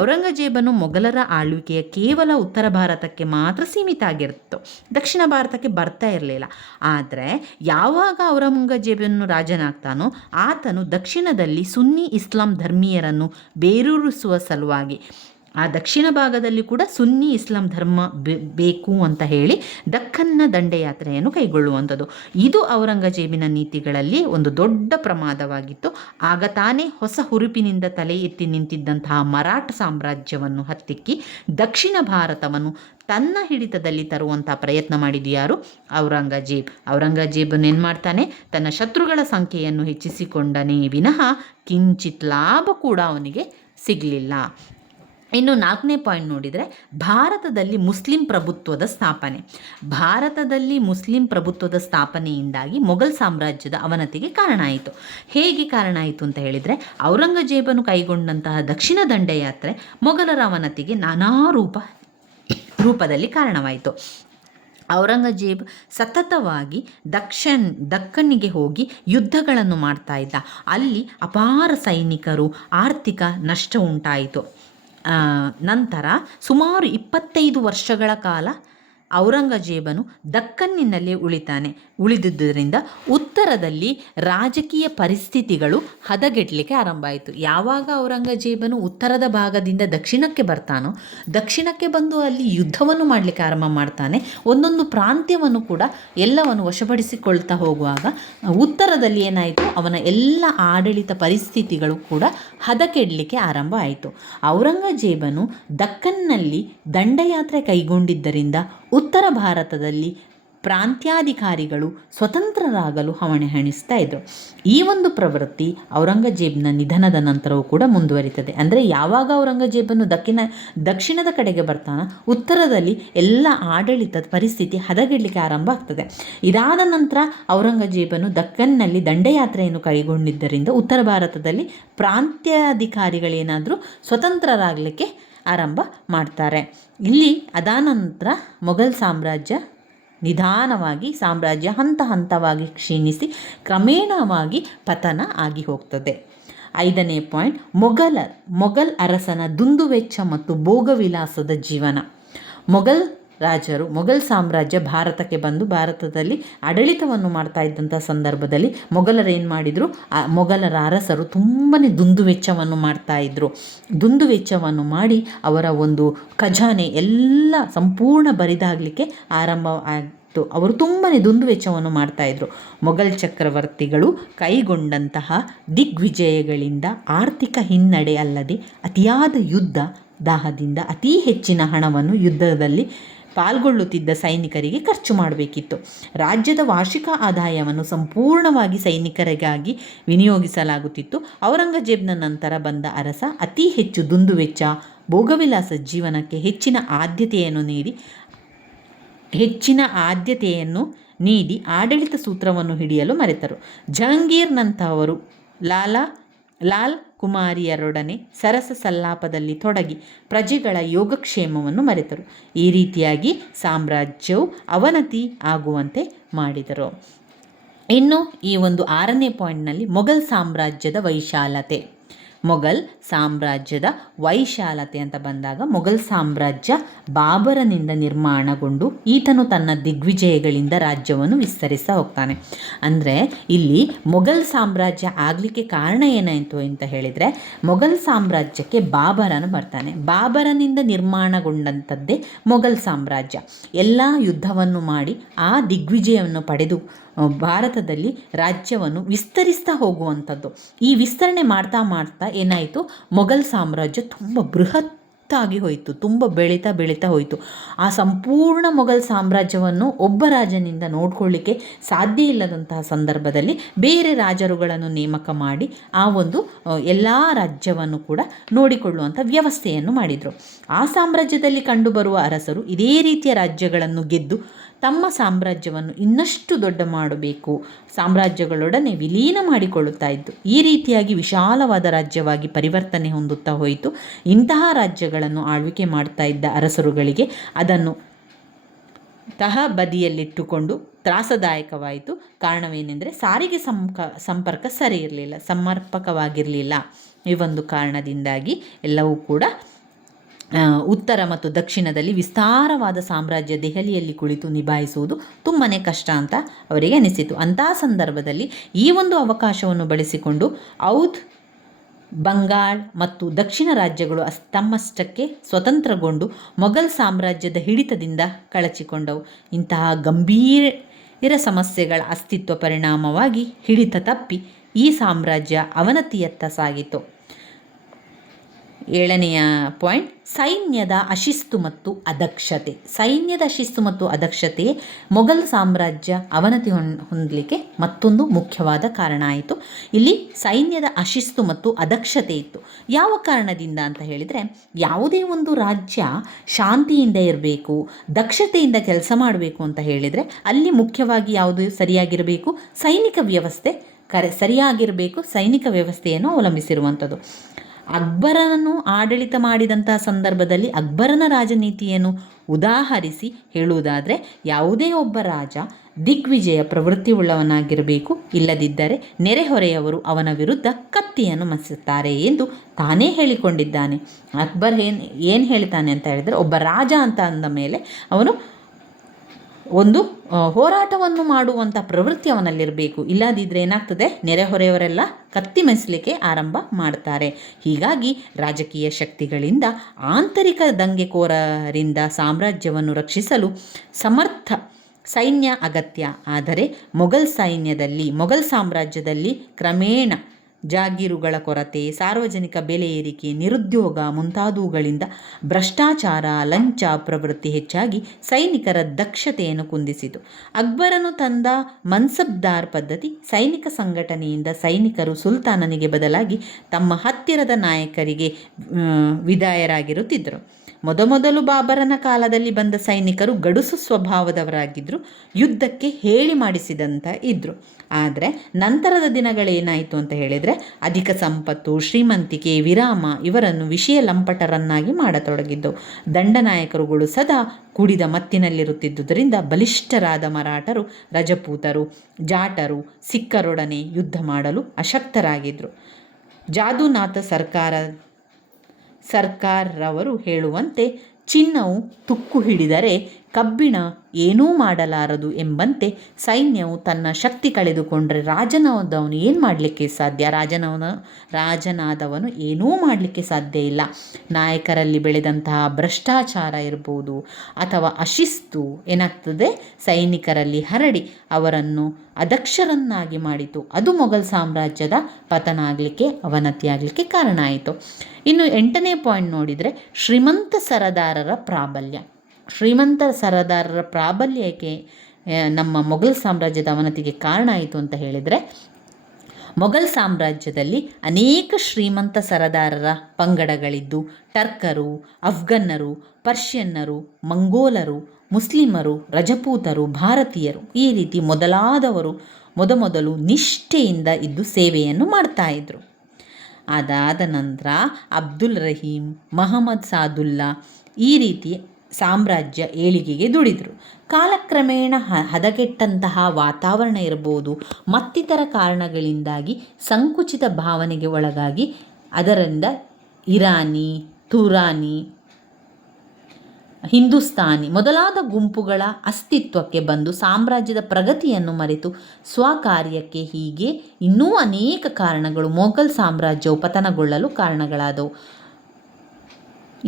ಔರಂಗಜೇಬನು ಮೊಘಲರ ಆಳ್ವಿಕೆಯ ಕೇವಲ ಉತ್ತರ ಭಾರತಕ್ಕೆ ಮಾತ್ರ ಸೀಮಿತ ಆಗಿರುತ್ತು, ದಕ್ಷಿಣ ಭಾರತಕ್ಕೆ ಬರ್ತಾ ಇರಲಿಲ್ಲ. ಆದರೆ ಯಾವಾಗ ಔರಂಗಜೇಬನು ರಾಜನಾಗ್ತಾನೋ ಆತನು ದಕ್ಷಿಣದಲ್ಲಿ ಸುನ್ನಿ ಇಸ್ಲಾಂ ಧರ್ಮೀಯರನ್ನು ಬೇರೂರಿಸುವ ಸಲುವಾಗಿ ಆ ದಕ್ಷಿಣ ಭಾಗದಲ್ಲಿ ಕೂಡ ಸುನ್ನಿ ಇಸ್ಲಾಂ ಧರ್ಮ ಬೇಕು ಅಂತ ಹೇಳಿ ದಕ್ಕನ್ನ ದಂಡಯಾತ್ರೆಯನ್ನು ಕೈಗೊಳ್ಳುವಂಥದ್ದು. ಇದು ಔರಂಗಜೇಬಿನ ನೀತಿಗಳಲ್ಲಿ ಒಂದು ದೊಡ್ಡ ಪ್ರಮಾದವಾಗಿತ್ತು. ಆಗ ತಾನೇ ಹೊಸ ಹುರುಪಿನಿಂದ ತಲೆ ಎತ್ತಿ ನಿಂತಿದ್ದಂತಹ ಮರಾಠ ಸಾಮ್ರಾಜ್ಯವನ್ನು ಹತ್ತಿಕ್ಕಿ ದಕ್ಷಿಣ ಭಾರತವನ್ನು ತನ್ನ ಹಿಡಿತದಲ್ಲಿ ತರುವಂಥ ಪ್ರಯತ್ನ ಮಾಡಿದ್ದು ಯಾರು? ಔರಂಗಜೇಬ್. ಔರಂಗಜೇಬನು ಏನು ಮಾಡ್ತಾನೆ, ತನ್ನ ಶತ್ರುಗಳ ಸಂಖ್ಯೆಯನ್ನು ಹೆಚ್ಚಿಸಿಕೊಂಡನೇ ವಿನಃ ಕಿಂಚಿತ್ ಲಾಭ ಕೂಡ ಅವನಿಗೆ ಸಿಗಲಿಲ್ಲ. ಇನ್ನು 4ನೇ ಪಾಯಿಂಟ್ ನೋಡಿದರೆ ಭಾರತದಲ್ಲಿ ಮುಸ್ಲಿಂ ಪ್ರಭುತ್ವದ ಸ್ಥಾಪನೆ. ಭಾರತದಲ್ಲಿ ಮುಸ್ಲಿಂ ಪ್ರಭುತ್ವದ ಸ್ಥಾಪನೆಯಿಂದಾಗಿ ಮೊಘಲ್ ಸಾಮ್ರಾಜ್ಯದ ಅವನತಿಗೆ ಕಾರಣ ಆಯಿತು. ಹೇಗೆ ಕಾರಣ ಆಯಿತು ಅಂತ ಹೇಳಿದರೆ, ಔರಂಗಜೇಬನು ಕೈಗೊಂಡಂತಹ ದಕ್ಷಿಣ ದಂಡಯಾತ್ರೆ ಮೊಘಲರ ಅವನತಿಗೆ ನಾನಾ ರೂಪದಲ್ಲಿ ಕಾರಣವಾಯಿತು. ಔರಂಗಜೇಬ್ ಸತತವಾಗಿ ದಕ್ಕನ್ನಿಗೆ ಹೋಗಿ ಯುದ್ಧಗಳನ್ನು ಮಾಡ್ತಾ ಇದ್ದ. ಅಲ್ಲಿ ಅಪಾರ ಸೈನಿಕರು, ಆರ್ಥಿಕ ನಷ್ಟ ಉಂಟಾಯಿತು. ನಂತರ ಸುಮಾರು 25 ವರ್ಷಗಳ ಕಾಲ ಔರಂಗಜೇಬನು ದಕ್ಕನ್ನಿನಲ್ಲಿ ಉಳಿದಿದ್ದರಿಂದ ಉತ್ತರದಲ್ಲಿ ರಾಜಕೀಯ ಪರಿಸ್ಥಿತಿಗಳು ಹದಗೆಡಲಿಕ್ಕೆ ಆರಂಭ ಆಯಿತು. ಯಾವಾಗ ಔರಂಗಜೇಬನು ಉತ್ತರದ ಭಾಗದಿಂದ ದಕ್ಷಿಣಕ್ಕೆ ಬರ್ತಾನೋ, ದಕ್ಷಿಣಕ್ಕೆ ಬಂದು ಅಲ್ಲಿ ಯುದ್ಧವನ್ನು ಮಾಡಲಿಕ್ಕೆ ಆರಂಭ ಮಾಡ್ತಾನೆ, ಒಂದೊಂದು ಪ್ರಾಂತ್ಯವನ್ನು ಕೂಡ ಎಲ್ಲವನ್ನು ವಶಪಡಿಸಿಕೊಳ್ತಾ ಹೋಗುವಾಗ ಉತ್ತರದಲ್ಲಿ ಏನಾಯಿತು, ಅವನ ಎಲ್ಲ ಆಡಳಿತ ಪರಿಸ್ಥಿತಿಗಳು ಕೂಡ ಹದಗೆಡಲಿಕ್ಕೆ ಆರಂಭ ಆಯಿತು. ಔರಂಗಜೇಬನು ದಕ್ಕನ್ನಲ್ಲಿ ದಂಡಯಾತ್ರೆ ಕೈಗೊಂಡಿದ್ದರಿಂದ ಉತ್ತರ ಭಾರತದಲ್ಲಿ ಪ್ರಾಂತ್ಯಾಧಿಕಾರಿಗಳು ಸ್ವತಂತ್ರರಾಗಲು ಹವಣೆ ಹಣಿಸ್ತಾ ಇದ್ದರು. ಈ ಒಂದು ಪ್ರವೃತ್ತಿ ಔರಂಗಜೇಬನ ನಿಧನದ ನಂತರವೂ ಕೂಡ ಮುಂದುವರಿತದೆ. ಅಂದರೆ ಯಾವಾಗ ಔರಂಗಜೇಬನು ದಕ್ಷಿಣದ ಕಡೆಗೆ ಬರ್ತಾನ, ಉತ್ತರದಲ್ಲಿ ಎಲ್ಲ ಆಡಳಿತದ ಪರಿಸ್ಥಿತಿ ಹದಗೆಡಲಿಕ್ಕೆ ಆರಂಭ ಆಗ್ತದೆ. ಇದಾದ ನಂತರ ಔರಂಗಜೇಬನು ದಕ್ಕನ್ನಲ್ಲಿ ದಂಡಯಾತ್ರೆಯನ್ನು ಕೈಗೊಂಡಿದ್ದರಿಂದ ಉತ್ತರ ಭಾರತದಲ್ಲಿ ಪ್ರಾಂತ್ಯಾಧಿಕಾರಿಗಳೇನಾದರೂ ಸ್ವತಂತ್ರರಾಗಲಿಕ್ಕೆ ಆರಂಭ ಮಾಡ್ತಾರೆ. ಇಲ್ಲಿ ಅದಾನಂತರ ಮೊಘಲ್ ಸಾಮ್ರಾಜ್ಯ ನಿಧಾನವಾಗಿ ಹಂತ ಹಂತವಾಗಿ ಕ್ಷೀಣಿಸಿ ಕ್ರಮೇಣವಾಗಿ ಪತನ ಆಗಿ ಹೋಗ್ತದೆ. 5ನೇ ಪಾಯಿಂಟ್, ಮೊಘಲ್ ಅರಸನ ದುಂದುವೆಚ್ಚ ಮತ್ತು ಭೋಗವಿಲಾಸದ ಜೀವನ. ಮೊಘಲ್ ಸಾಮ್ರಾಜ್ಯ ಭಾರತಕ್ಕೆ ಬಂದು ಭಾರತದಲ್ಲಿ ಆಡಳಿತವನ್ನು ಮಾಡ್ತಾ ಇದ್ದಂಥ ಸಂದರ್ಭದಲ್ಲಿ ಮೊಘಲರು ಏನು ಮಾಡಿದರು, ಮೊಘಲರ ಅರಸರು ತುಂಬಾ ದುಂದುವೆಚ್ಚವನ್ನು ಮಾಡ್ತಾಯಿದ್ರು. ದುಂದುವೆಚ್ಚವನ್ನು ಮಾಡಿ ಅವರ ಒಂದು ಖಜಾನೆ ಎಲ್ಲ ಸಂಪೂರ್ಣ ಬರಿದಾಗಲಿಕ್ಕೆ ಆರಂಭ ಆಯಿತು. ಅವರು ತುಂಬಾ ದುಂದುವೆಚ್ಚವನ್ನು ಮಾಡ್ತಾಯಿದ್ರು. ಮೊಘಲ್ ಚಕ್ರವರ್ತಿಗಳು ಕೈಗೊಂಡಂತಹ ದಿಗ್ವಿಜಯಗಳಿಂದ ಆರ್ಥಿಕ ಹಿನ್ನಡೆ ಅಲ್ಲದೆ ಅತಿಯಾದ ಯುದ್ಧ ದಾಹದಿಂದ ಅತಿ ಹೆಚ್ಚಿನ ಹಣವನ್ನು ಯುದ್ಧದಲ್ಲಿ ಪಾಲ್ಗೊಳ್ಳುತ್ತಿದ್ದ ಸೈನಿಕರಿಗೆ ಖರ್ಚು ಮಾಡಬೇಕಿತ್ತು. ರಾಜ್ಯದ ವಾರ್ಷಿಕ ಆದಾಯವನ್ನು ಸಂಪೂರ್ಣವಾಗಿ ಸೈನಿಕರಿಗಾಗಿ ವಿನಿಯೋಗಿಸಲಾಗುತ್ತಿತ್ತು. ಔರಂಗಜೇಬನ ನಂತರ ಬಂದ ಅರಸ ಅತಿ ಹೆಚ್ಚು ದುಂದುವೆಚ್ಚ, ಭೋಗವಿಲಾಸ ಜೀವನಕ್ಕೆ ಹೆಚ್ಚಿನ ಆದ್ಯತೆಯನ್ನು ನೀಡಿ ಆಡಳಿತ ಸೂತ್ರವನ್ನು ಹಿಡಿಯಲು ಮರೆತರು. ಜಹಾಂಗೀರ್ನಂತಹವರು ಲಾಲ್ ಕುಮಾರಿಯರೊಡನೆ ಸರಸ ಸಲ್ಲಾಪದಲ್ಲಿ ತೊಡಗಿ ಪ್ರಜೆಗಳ ಯೋಗಕ್ಷೇಮವನ್ನು ಮರೆತರು. ಈ ರೀತಿಯಾಗಿ ಸಾಮ್ರಾಜ್ಯವು ಅವನತಿ ಆಗುವಂತೆ ಮಾಡಿದರು. ಇನ್ನು ಈ ಒಂದು 6ನೇ ಪಾಯಿಂಟ್ನಲ್ಲಿ ಮೊಘಲ್ ಸಾಮ್ರಾಜ್ಯದ ವೈಶಾಲತೆ. ಮೊಘಲ್ ಸಾಮ್ರಾಜ್ಯದ ವೈಶಾಲತೆ ಅಂತ ಬಂದಾಗ ಮೊಘಲ್ ಸಾಮ್ರಾಜ್ಯ ಬಾಬರನಿಂದ ನಿರ್ಮಾಣಗೊಂಡು ಈತನು ತನ್ನ ದಿಗ್ವಿಜಯಗಳಿಂದ ರಾಜ್ಯವನ್ನು ವಿಸ್ತರಿಸ್ತಾ ಹೋಗ್ತಾನೆ. ಅಂದರೆ ಇಲ್ಲಿ ಮೊಘಲ್ ಸಾಮ್ರಾಜ್ಯ ಆಗಲಿಕ್ಕೆ ಕಾರಣ ಏನಾಯಿತು ಅಂತ ಹೇಳಿದರೆ, ಮೊಘಲ್ ಸಾಮ್ರಾಜ್ಯಕ್ಕೆ ಬಾಬರನು ಬರ್ತಾನೆ. ಬಾಬರನಿಂದ ನಿರ್ಮಾಣಗೊಂಡಂಥದ್ದೇ ಮೊಘಲ್ ಸಾಮ್ರಾಜ್ಯ. ಎಲ್ಲ ಯುದ್ಧವನ್ನು ಮಾಡಿ ಆ ದಿಗ್ವಿಜಯವನ್ನು ಪಡೆದು ಭಾರತದಲ್ಲಿ ರಾಜ್ಯವನ್ನು ವಿಸ್ತರಿಸ್ತಾ ಹೋಗುವಂಥದ್ದು. ಈ ವಿಸ್ತರಣೆ ಮಾಡ್ತಾ ಮಾಡ್ತಾ ಏನಾಯಿತು, ಮೊಘಲ್ ಸಾಮ್ರಾಜ್ಯ ತುಂಬ ಬೃಹತ್ತಾಗಿ ಹೋಯಿತು, ತುಂಬ ಬೆಳೀತಾ ಹೋಯಿತು. ಆ ಸಂಪೂರ್ಣ ಮೊಘಲ್ ಸಾಮ್ರಾಜ್ಯವನ್ನು ಒಬ್ಬ ರಾಜನಿಂದ ನೋಡ್ಕೊಳ್ಳಿಕ್ಕೆ ಸಾಧ್ಯ ಇಲ್ಲದಂತಹ ಸಂದರ್ಭದಲ್ಲಿ ಬೇರೆ ರಾಜರುಗಳನ್ನು ನೇಮಕ ಮಾಡಿ ಆ ಒಂದು ಎಲ್ಲ ರಾಜ್ಯವನ್ನು ಕೂಡ ನೋಡಿಕೊಳ್ಳುವಂಥ ವ್ಯವಸ್ಥೆಯನ್ನು ಮಾಡಿದರು. ಆ ಸಾಮ್ರಾಜ್ಯದಲ್ಲಿ ಕಂಡುಬರುವ ಅರಸರು ಇದೇ ರೀತಿಯ ರಾಜ್ಯಗಳನ್ನು ಗೆದ್ದು ತಮ್ಮ ಸಾಮ್ರಾಜ್ಯವನ್ನು ಇನ್ನಷ್ಟು ದೊಡ್ಡ ಮಾಡಬೇಕು, ಸಾಮ್ರಾಜ್ಯಗಳೊಡನೆ ವಿಲೀನ ಮಾಡಿಕೊಳ್ಳುತ್ತಾ ಇದ್ದು ಈ ರೀತಿಯಾಗಿ ವಿಶಾಲವಾದ ರಾಜ್ಯವಾಗಿ ಪರಿವರ್ತನೆ ಹೊಂದುತ್ತಾ ಹೋಯಿತು. ಇಂತಹ ರಾಜ್ಯಗಳನ್ನು ಆಳ್ವಿಕೆ ಮಾಡ್ತಾ ಇದ್ದ ಅರಸರುಗಳಿಗೆ ಅದನ್ನು ಬದಿಯಲ್ಲಿಟ್ಟುಕೊಂಡು ತ್ರಾಸದಾಯಕವಾಯಿತು. ಕಾರಣವೇನೆಂದರೆ ಸಾರಿಗೆ ಸಂಪರ್ಕ ಸರಿ ಇರಲಿಲ್ಲ, ಸಮರ್ಪಕವಾಗಿರಲಿಲ್ಲ. ಈ ಒಂದು ಕಾರಣದಿಂದಾಗಿ ಎಲ್ಲವೂ ಕೂಡ ಉತ್ತರ ಮತ್ತು ದಕ್ಷಿಣದಲ್ಲಿ ವಿಸ್ತಾರವಾದ ಸಾಮ್ರಾಜ್ಯ ದೆಹಲಿಯಲ್ಲಿ ಕುಳಿತು ನಿಭಾಯಿಸುವುದು ತುಂಬಾ ಕಷ್ಟ ಅಂತ ಅವರಿಗೆ ಅನಿಸಿತು. ಅಂತಹ ಸಂದರ್ಭದಲ್ಲಿ ಈ ಒಂದು ಅವಕಾಶವನ್ನು ಬಳಸಿಕೊಂಡು ಔಧ್, ಬಂಗಾಳ್ ಮತ್ತು ದಕ್ಷಿಣ ರಾಜ್ಯಗಳು ತಮ್ಮಷ್ಟಕ್ಕೆ ಸ್ವತಂತ್ರಗೊಂಡು ಮೊಘಲ್ ಸಾಮ್ರಾಜ್ಯದ ಹಿಡಿತದಿಂದ ಕಳಚಿಕೊಂಡವು. ಇಂತಹ ಗಂಭೀರ ಸಮಸ್ಯೆಗಳ ಅಸ್ತಿತ್ವ ಪರಿಣಾಮವಾಗಿ ಹಿಡಿತ ತಪ್ಪಿ ಈ ಸಾಮ್ರಾಜ್ಯ ಅವನತಿಯತ್ತ ಸಾಗಿತು. 7ನೆಯ ಪಾಯಿಂಟ್, ಸೈನ್ಯದ ಅಶಿಸ್ತು ಮತ್ತು ಅದಕ್ಷತೆ. ಸೈನ್ಯದ ಅಶಿಸ್ತು ಮತ್ತು ಅದಕ್ಷತೆ ಮೊಘಲ್ ಸಾಮ್ರಾಜ್ಯ ಅವನತಿ ಹೊಂದಲಿಕ್ಕೆ ಮತ್ತೊಂದು ಮುಖ್ಯವಾದ ಕಾರಣ ಆಯಿತು. ಇಲ್ಲಿ ಸೈನ್ಯದ ಅಶಿಸ್ತು ಮತ್ತು ಅದಕ್ಷತೆ ಇತ್ತು. ಯಾವ ಕಾರಣದಿಂದ ಅಂತ ಹೇಳಿದರೆ, ಯಾವುದೇ ಒಂದು ರಾಜ್ಯ ಶಾಂತಿಯಿಂದ ಇರಬೇಕು, ದಕ್ಷತೆಯಿಂದ ಕೆಲಸ ಮಾಡಬೇಕು ಅಂತ ಹೇಳಿದರೆ ಅಲ್ಲಿ ಮುಖ್ಯವಾಗಿ ಯಾವುದು ಸರಿಯಾಗಿರಬೇಕು, ಸೈನಿಕ ವ್ಯವಸ್ಥೆ ಸರಿಯಾಗಿರಬೇಕು. ಸೈನಿಕ ವ್ಯವಸ್ಥೆಯನ್ನು ಅವಲಂಬಿಸಿರುವಂಥದ್ದು. ಅಕ್ಬರನನ್ನು ಆಡಳಿತ ಮಾಡಿದಂತಹ ಸಂದರ್ಭದಲ್ಲಿ ಅಕ್ಬರನ ರಾಜನೀತಿಯನ್ನು ಉದಾಹರಿಸಿ ಹೇಳುವುದಾದರೆ, ಯಾವುದೇ ಒಬ್ಬ ರಾಜ ದಿಗ್ವಿಜಯ ಪ್ರವೃತ್ತಿ ಉಳ್ಳವನಾಗಿರಬೇಕು, ಇಲ್ಲದಿದ್ದರೆ ನೆರೆಹೊರೆಯವರು ಅವನ ವಿರುದ್ಧ ಕತ್ತಿಯನ್ನು ಮಸುತ್ತಾರೆ ಎಂದು ತಾನೇ ಹೇಳಿಕೊಂಡಿದ್ದಾನೆ. ಅಕ್ಬರ್ ಏನು ಹೇಳ್ತಾನೆ ಅಂತ ಹೇಳಿದರೆ, ಒಬ್ಬ ರಾಜ ಅಂತ ಅಂದ ಮೇಲೆ ಅವನು ಒಂದು ಹೋರಾಟವನ್ನು ಮಾಡುವಂಥ ಪ್ರವೃತ್ತಿ ಅವನಲ್ಲಿರಬೇಕು, ಇಲ್ಲದಿದ್ದರೆ ಏನಾಗ್ತದೆ, ನೆರೆಹೊರೆಯವರೆಲ್ಲ ಕತ್ತಿ ಮೆಸಲಿಕ್ಕೆ ಆರಂಭ ಮಾಡ್ತಾರೆ. ಹೀಗಾಗಿ ರಾಜಕೀಯ ಶಕ್ತಿಗಳಿಂದ ಆಂತರಿಕ ದಂಗೆಕೋರರಿಂದ ಸಾಮ್ರಾಜ್ಯವನ್ನು ರಕ್ಷಿಸಲು ಸಮರ್ಥ ಸೈನ್ಯ ಅಗತ್ಯ. ಆದರೆ ಮೊಘಲ್ ಸಾಮ್ರಾಜ್ಯದಲ್ಲಿ ಕ್ರಮೇಣ ಜಾಗೀರುಗಳ ಕೊರತೆ, ಸಾರ್ವಜನಿಕ ಬೆಲೆ ಏರಿಕೆ, ನಿರುದ್ಯೋಗ ಮುಂತಾದವುಗಳಿಂದ ಭ್ರಷ್ಟಾಚಾರ, ಲಂಚ ಪ್ರವೃತ್ತಿ ಹೆಚ್ಚಾಗಿ ಸೈನಿಕರ ದಕ್ಷತೆಯನ್ನು ಕುಂದಿಸಿತು. ಅಕ್ಬರನು ತಂದ ಮನ್ಸಬ್ದಾರ್ ಪದ್ಧತಿ ಸೈನಿಕ ಸಂಘಟನೆಯಿಂದ ಸೈನಿಕರು ಸುಲ್ತಾನನಿಗೆ ಬದಲಾಗಿ ತಮ್ಮ ಹತ್ತಿರದ ನಾಯಕರಿಗೆ ವಿಧೇಯರಾಗಿರುತ್ತಿದ್ದರು. ಮೊದಮೊದಲು ಬಾಬರನ ಕಾಲದಲ್ಲಿ ಬಂದ ಸೈನಿಕರು ಗಡುಸು ಸ್ವಭಾವದವರಾಗಿದ್ದರು, ಯುದ್ಧಕ್ಕೆ ಹೇಳಿ ಮಾಡಿಸಿದಂಥ ಇದ್ದರು. ಆದರೆ ನಂತರದ ದಿನಗಳೇನಾಯಿತು ಅಂತ ಹೇಳಿದರೆ, ಅಧಿಕ ಸಂಪತ್ತು, ಶ್ರೀಮಂತಿಕೆ, ವಿರಾಮ ಇವರನ್ನು ವಿಷಯ ಲಂಪಟರನ್ನಾಗಿ ಮಾಡತೊಡಗಿದ್ದವು. ದಂಡನಾಯಕರುಗಳು ಸದಾ ಕುಡಿದ ಮತ್ತಿನಲ್ಲಿರುತ್ತಿದ್ದುದರಿಂದ ಬಲಿಷ್ಠರಾದ ಮರಾಠರು, ರಜಪೂತರು, ಜಾಟರು ಸಿಖ್ಖರೊಡನೆ ಯುದ್ಧ ಮಾಡಲು ಅಶಕ್ತರಾಗಿದ್ದರು. ಜಾದುನಾಥ ಸರ್ಕಾರರವರು ಹೇಳುವಂತೆ, ಚಿನ್ನವು ತುಕ್ಕು ಹಿಡಿದರೆ ಕಬ್ಬಿಣ ಏನೂ ಮಾಡಲಾರದು ಎಂಬಂತೆ ಸೈನ್ಯವು ತನ್ನ ಶಕ್ತಿ ಕಳೆದುಕೊಂಡರೆ ರಾಜನಾದವನು ಏನು ಮಾಡಲಿಕ್ಕೆ ಸಾಧ್ಯ? ರಾಜನಾದವನು ಏನೂ ಮಾಡಲಿಕ್ಕೆ ಸಾಧ್ಯ ಇಲ್ಲ. ನಾಯಕರಲ್ಲಿ ಬೆಳೆದಂತಹ ಭ್ರಷ್ಟಾಚಾರ ಇರ್ಬೋದು ಅಥವಾ ಅಶಿಸ್ತು ಏನಾಗ್ತದೆ, ಸೈನಿಕರಲ್ಲಿ ಹರಡಿ ಅವರನ್ನು ಅದಕ್ಷರನ್ನಾಗಿ ಮಾಡಿತು. ಅದು ಮೊಘಲ್ ಸಾಮ್ರಾಜ್ಯದ ಪತನ ಆಗಲಿಕ್ಕೆ, ಅವನತಿ ಆಗಲಿಕ್ಕೆ ಕಾರಣ ಆಯಿತು. ಇನ್ನು 8ನೇ ಪಾಯಿಂಟ್ ನೋಡಿದರೆ, ಶ್ರೀಮಂತ ಸರದಾರರ ಪ್ರಾಬಲ್ಯ. ಶ್ರೀಮಂತ ಸರದಾರರ ಪ್ರಾಬಲ್ಯಕ್ಕೆ ನಮ್ಮ ಮೊಘಲ್ ಸಾಮ್ರಾಜ್ಯದ ಅವನತಿಗೆ ಕಾರಣ ಆಯಿತು ಅಂತ ಹೇಳಿದರೆ, ಮೊಘಲ್ ಸಾಮ್ರಾಜ್ಯದಲ್ಲಿ ಅನೇಕ ಶ್ರೀಮಂತ ಸರದಾರರ ಪಂಗಡಗಳಿದ್ದು ಟರ್ಕರು, ಅಫ್ಘನ್ನರು, ಪರ್ಷಿಯನ್ನರು, ಮಂಗೋಲರು, ಮುಸ್ಲಿಮರು, ರಜಪೂತರು, ಭಾರತೀಯರು ಈ ರೀತಿ ಮೊದಲಾದವರು ಮೊದಲು ನಿಷ್ಠೆಯಿಂದ ಇದ್ದು ಸೇವೆಯನ್ನು ಮಾಡ್ತಾ ಇದ್ದರು. ಅದಾದ ನಂತರ ಅಬ್ದುಲ್ ರಹೀಂ, ಮಹಮ್ಮದ್ ಸಾದುಲ್ಲಾ ಈ ರೀತಿ ಸಾಮ್ರಾಜ್ಯ ಏಳಿಗೆಗೆ ದುಡಿದರು. ಕಾಲಕ್ರಮೇಣ ಹದಗೆಟ್ಟಂತಹ ವಾತಾವರಣ ಇರಬಹುದು, ಮತ್ತಿತರ ಕಾರಣಗಳಿಂದಾಗಿ ಸಂಕುಚಿತ ಭಾವನೆಗೆ ಒಳಗಾಗಿ ಅದರಿಂದ ಇರಾನಿ, ತುರಾನಿ, ಹಿಂದೂಸ್ತಾನಿ ಮೊದಲಾದ ಗುಂಪುಗಳ ಅಸ್ತಿತ್ವಕ್ಕೆ ಬಂದು ಸಾಮ್ರಾಜ್ಯದ ಪ್ರಗತಿಯನ್ನು ಮರೆತು ಸ್ವಕಾರ್ಯಕ್ಕೆ ಹೀಗೆ ಇನ್ನೂ ಅನೇಕ ಕಾರಣಗಳು ಮೊಘಲ್ ಸಾಮ್ರಾಜ್ಯವು ಪತನಗೊಳ್ಳಲು ಕಾರಣಗಳಾದವು.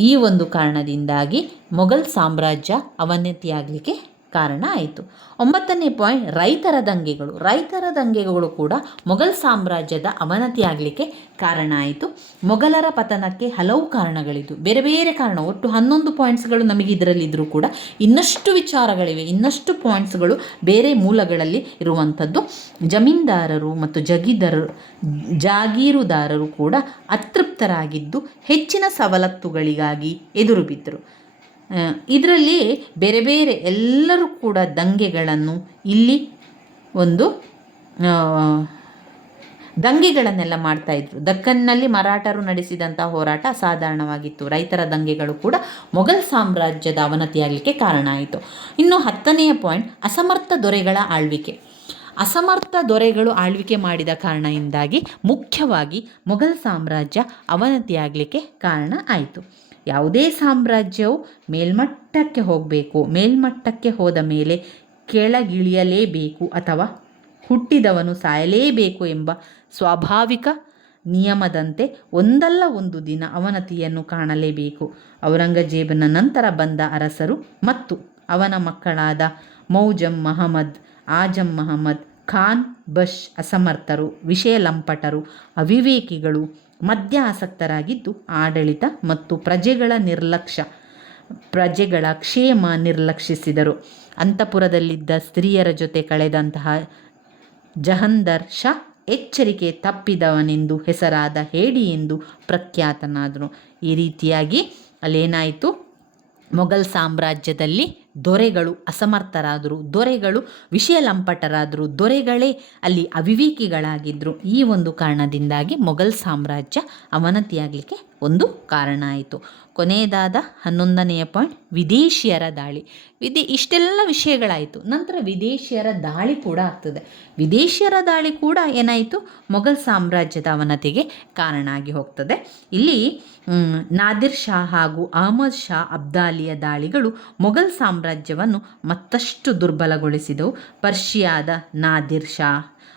ಈ ಒಂದು ಕಾರಣದಿಂದಾಗಿ ಮೊಘಲ್ ಸಾಮ್ರಾಜ್ಯ ಅವನತಿಯಾಗಲಿಕ್ಕೆ ಕಾರಣ ಆಯಿತು. 9ನೇ ಪಾಯಿಂಟ್ ರೈತರ ದಂಗೆಗಳು. ರೈತರ ದಂಗೆಗಳು ಕೂಡ ಮೊಘಲ್ ಸಾಮ್ರಾಜ್ಯದ ಅವನತಿಯಾಗಲಿಕ್ಕೆ ಕಾರಣ ಆಯಿತು. ಮೊಘಲರ ಪತನಕ್ಕೆ ಹಲವು ಕಾರಣಗಳಿದ್ದು, ಬೇರೆ ಬೇರೆ ಕಾರಣ, ಒಟ್ಟು 11 ಪಾಯಿಂಟ್ಸ್ಗಳು ನಮಗೆ ಇದರಲ್ಲಿದ್ದರೂ ಕೂಡ ಇನ್ನಷ್ಟು ವಿಚಾರಗಳಿವೆ, ಇನ್ನಷ್ಟು ಪಾಯಿಂಟ್ಸ್ಗಳು ಬೇರೆ ಮೂಲಗಳಲ್ಲಿ ಇರುವಂಥದ್ದು. ಜಮೀನ್ದಾರರು ಮತ್ತು ಜಾಗೀರುದಾರರು ಕೂಡ ಅತೃಪ್ತರಾಗಿದ್ದು ಹೆಚ್ಚಿನ ಸವಲತ್ತುಗಳಿಗಾಗಿ ಎದುರು ಬಿದ್ದರು. ಇದರಲ್ಲಿ ಬೇರೆ ಬೇರೆ ಎಲ್ಲರೂ ಕೂಡ ದಂಗೆಗಳನ್ನು ಇಲ್ಲಿ ಒಂದು ದಂಗೆಗಳನ್ನೆಲ್ಲ ಮಾಡ್ತಾಯಿದ್ರು. ದಕ್ಕನ್ನಲ್ಲಿ ಮರಾಠರು ನಡೆಸಿದಂಥ ಹೋರಾಟ ಅಸಾಧಾರಣವಾಗಿತ್ತು. ರೈತರ ದಂಗೆಗಳು ಕೂಡ ಮೊಘಲ್ ಸಾಮ್ರಾಜ್ಯದ ಅವನತಿಯಾಗಲಿಕ್ಕೆ ಕಾರಣ ಆಯಿತು. ಇನ್ನು 10ನೆಯ ಪಾಯಿಂಟ್ ಅಸಮರ್ಥ ದೊರೆಗಳ ಆಳ್ವಿಕೆ. ಅಸಮರ್ಥ ದೊರೆಗಳು ಆಳ್ವಿಕೆ ಮಾಡಿದ ಕಾರಣದಿಂದಾಗಿ ಮುಖ್ಯವಾಗಿ ಮೊಘಲ್ ಸಾಮ್ರಾಜ್ಯ ಅವನತಿಯಾಗಲಿಕ್ಕೆ ಕಾರಣ ಆಯಿತು. ಯಾವುದೇ ಸಾಮ್ರಾಜ್ಯವು ಮೇಲ್ಮಟ್ಟಕ್ಕೆ ಹೋಗಬೇಕು, ಮೇಲ್ಮಟ್ಟಕ್ಕೆ ಹೋದ ಮೇಲೆ ಕೆಳಗಿಳಿಯಲೇಬೇಕು ಅಥವಾ ಹುಟ್ಟಿದವನು ಸಾಯಲೇಬೇಕು ಎಂಬ ಸ್ವಾಭಾವಿಕ ನಿಯಮದಂತೆ ಒಂದಲ್ಲ ಒಂದು ದಿನ ಅವನತಿಯನ್ನು ಕಾಣಲೇಬೇಕು. ಔರಂಗಜೇಬನ ನಂತರ ಬಂದ ಅರಸರು ಮತ್ತು ಅವನ ಮಕ್ಕಳಾದ ಮೌಜಂ ಮಹಮ್ಮದ್, ಆಜಂ ಮಹಮ್ಮದ್, ಖಾನ್ ಬಶ್ ಅಸಮರ್ಥರು, ವಿಷಯ ಲಂಪಟರು, ಅವಿವೇಕಿಗಳು, ಮದ್ಯ ಆಸಕ್ತರಾಗಿದ್ದು ಆಡಳಿತ ಮತ್ತು ಪ್ರಜೆಗಳ ಕ್ಷೇಮ ನಿರ್ಲಕ್ಷಿಸಿದರು. ಅಂತಃಪುರದಲ್ಲಿದ್ದ ಸ್ತ್ರೀಯರ ಜೊತೆ ಕಳೆದಂತಹ ಜಹಂದರ್ ಶಾ ಎಚ್ಚರಿಕೆ ತಪ್ಪಿದವನೆಂದು ಹೆಸರಾದ ಹೇಡಿ ಎಂದು ಪ್ರಖ್ಯಾತನಾದನು. ಈ ರೀತಿಯಾಗಿ ಅಲ್ಲೇನಾಯಿತು, ಮೊಘಲ್ ಸಾಮ್ರಾಜ್ಯದಲ್ಲಿ ದೊರೆಗಳು ಅಸಮರ್ಥರಾದರು, ದೊರೆಗಳು ವಿಷಯ ಲಂಪಟರಾದರು, ದೊರೆಗಳೇ ಅಲ್ಲಿ ಅವಿವೇಕಿಗಳಾಗಿದ್ದರು. ಈ ಒಂದು ಕಾರಣದಿಂದಾಗಿ ಮೊಘಲ್ ಸಾಮ್ರಾಜ್ಯ ಅವನತಿಯಾಗಲಿಕ್ಕೆ ಒಂದು ಕಾರಣ ಆಯಿತು. ಕೊನೆಯದಾದ 11ನೆಯ ಪಾಯಿಂಟ್ ವಿದೇಶಿಯರ ದಾಳಿ. ಇಷ್ಟೆಲ್ಲ ವಿಷಯಗಳಾಯಿತು. ನಂತರ ವಿದೇಶಿಯರ ದಾಳಿ ಕೂಡ ಆಗ್ತದೆ. ವಿದೇಶಿಯರ ದಾಳಿ ಕೂಡ ಏನಾಯಿತು, ಮೊಘಲ್ ಸಾಮ್ರಾಜ್ಯದ ಅವನತಿಗೆ ಕಾರಣ ಆಗಿ ಹೋಗ್ತದೆ. ಇಲ್ಲಿ ನಾದಿರ್ ಶಾ ಹಾಗೂ ಅಹಮದ್ ಶಾ ಅಬ್ದಾಲಿಯ ದಾಳಿಗಳು ಮೊಘಲ್ ಸಾಮ್ರಾಜ್ಯವನ್ನು ಮತ್ತಷ್ಟು ದುರ್ಬಲಗೊಳಿಸಿದವು. ಪರ್ಷಿಯಾದ ನಾದಿರ್ ಶಾ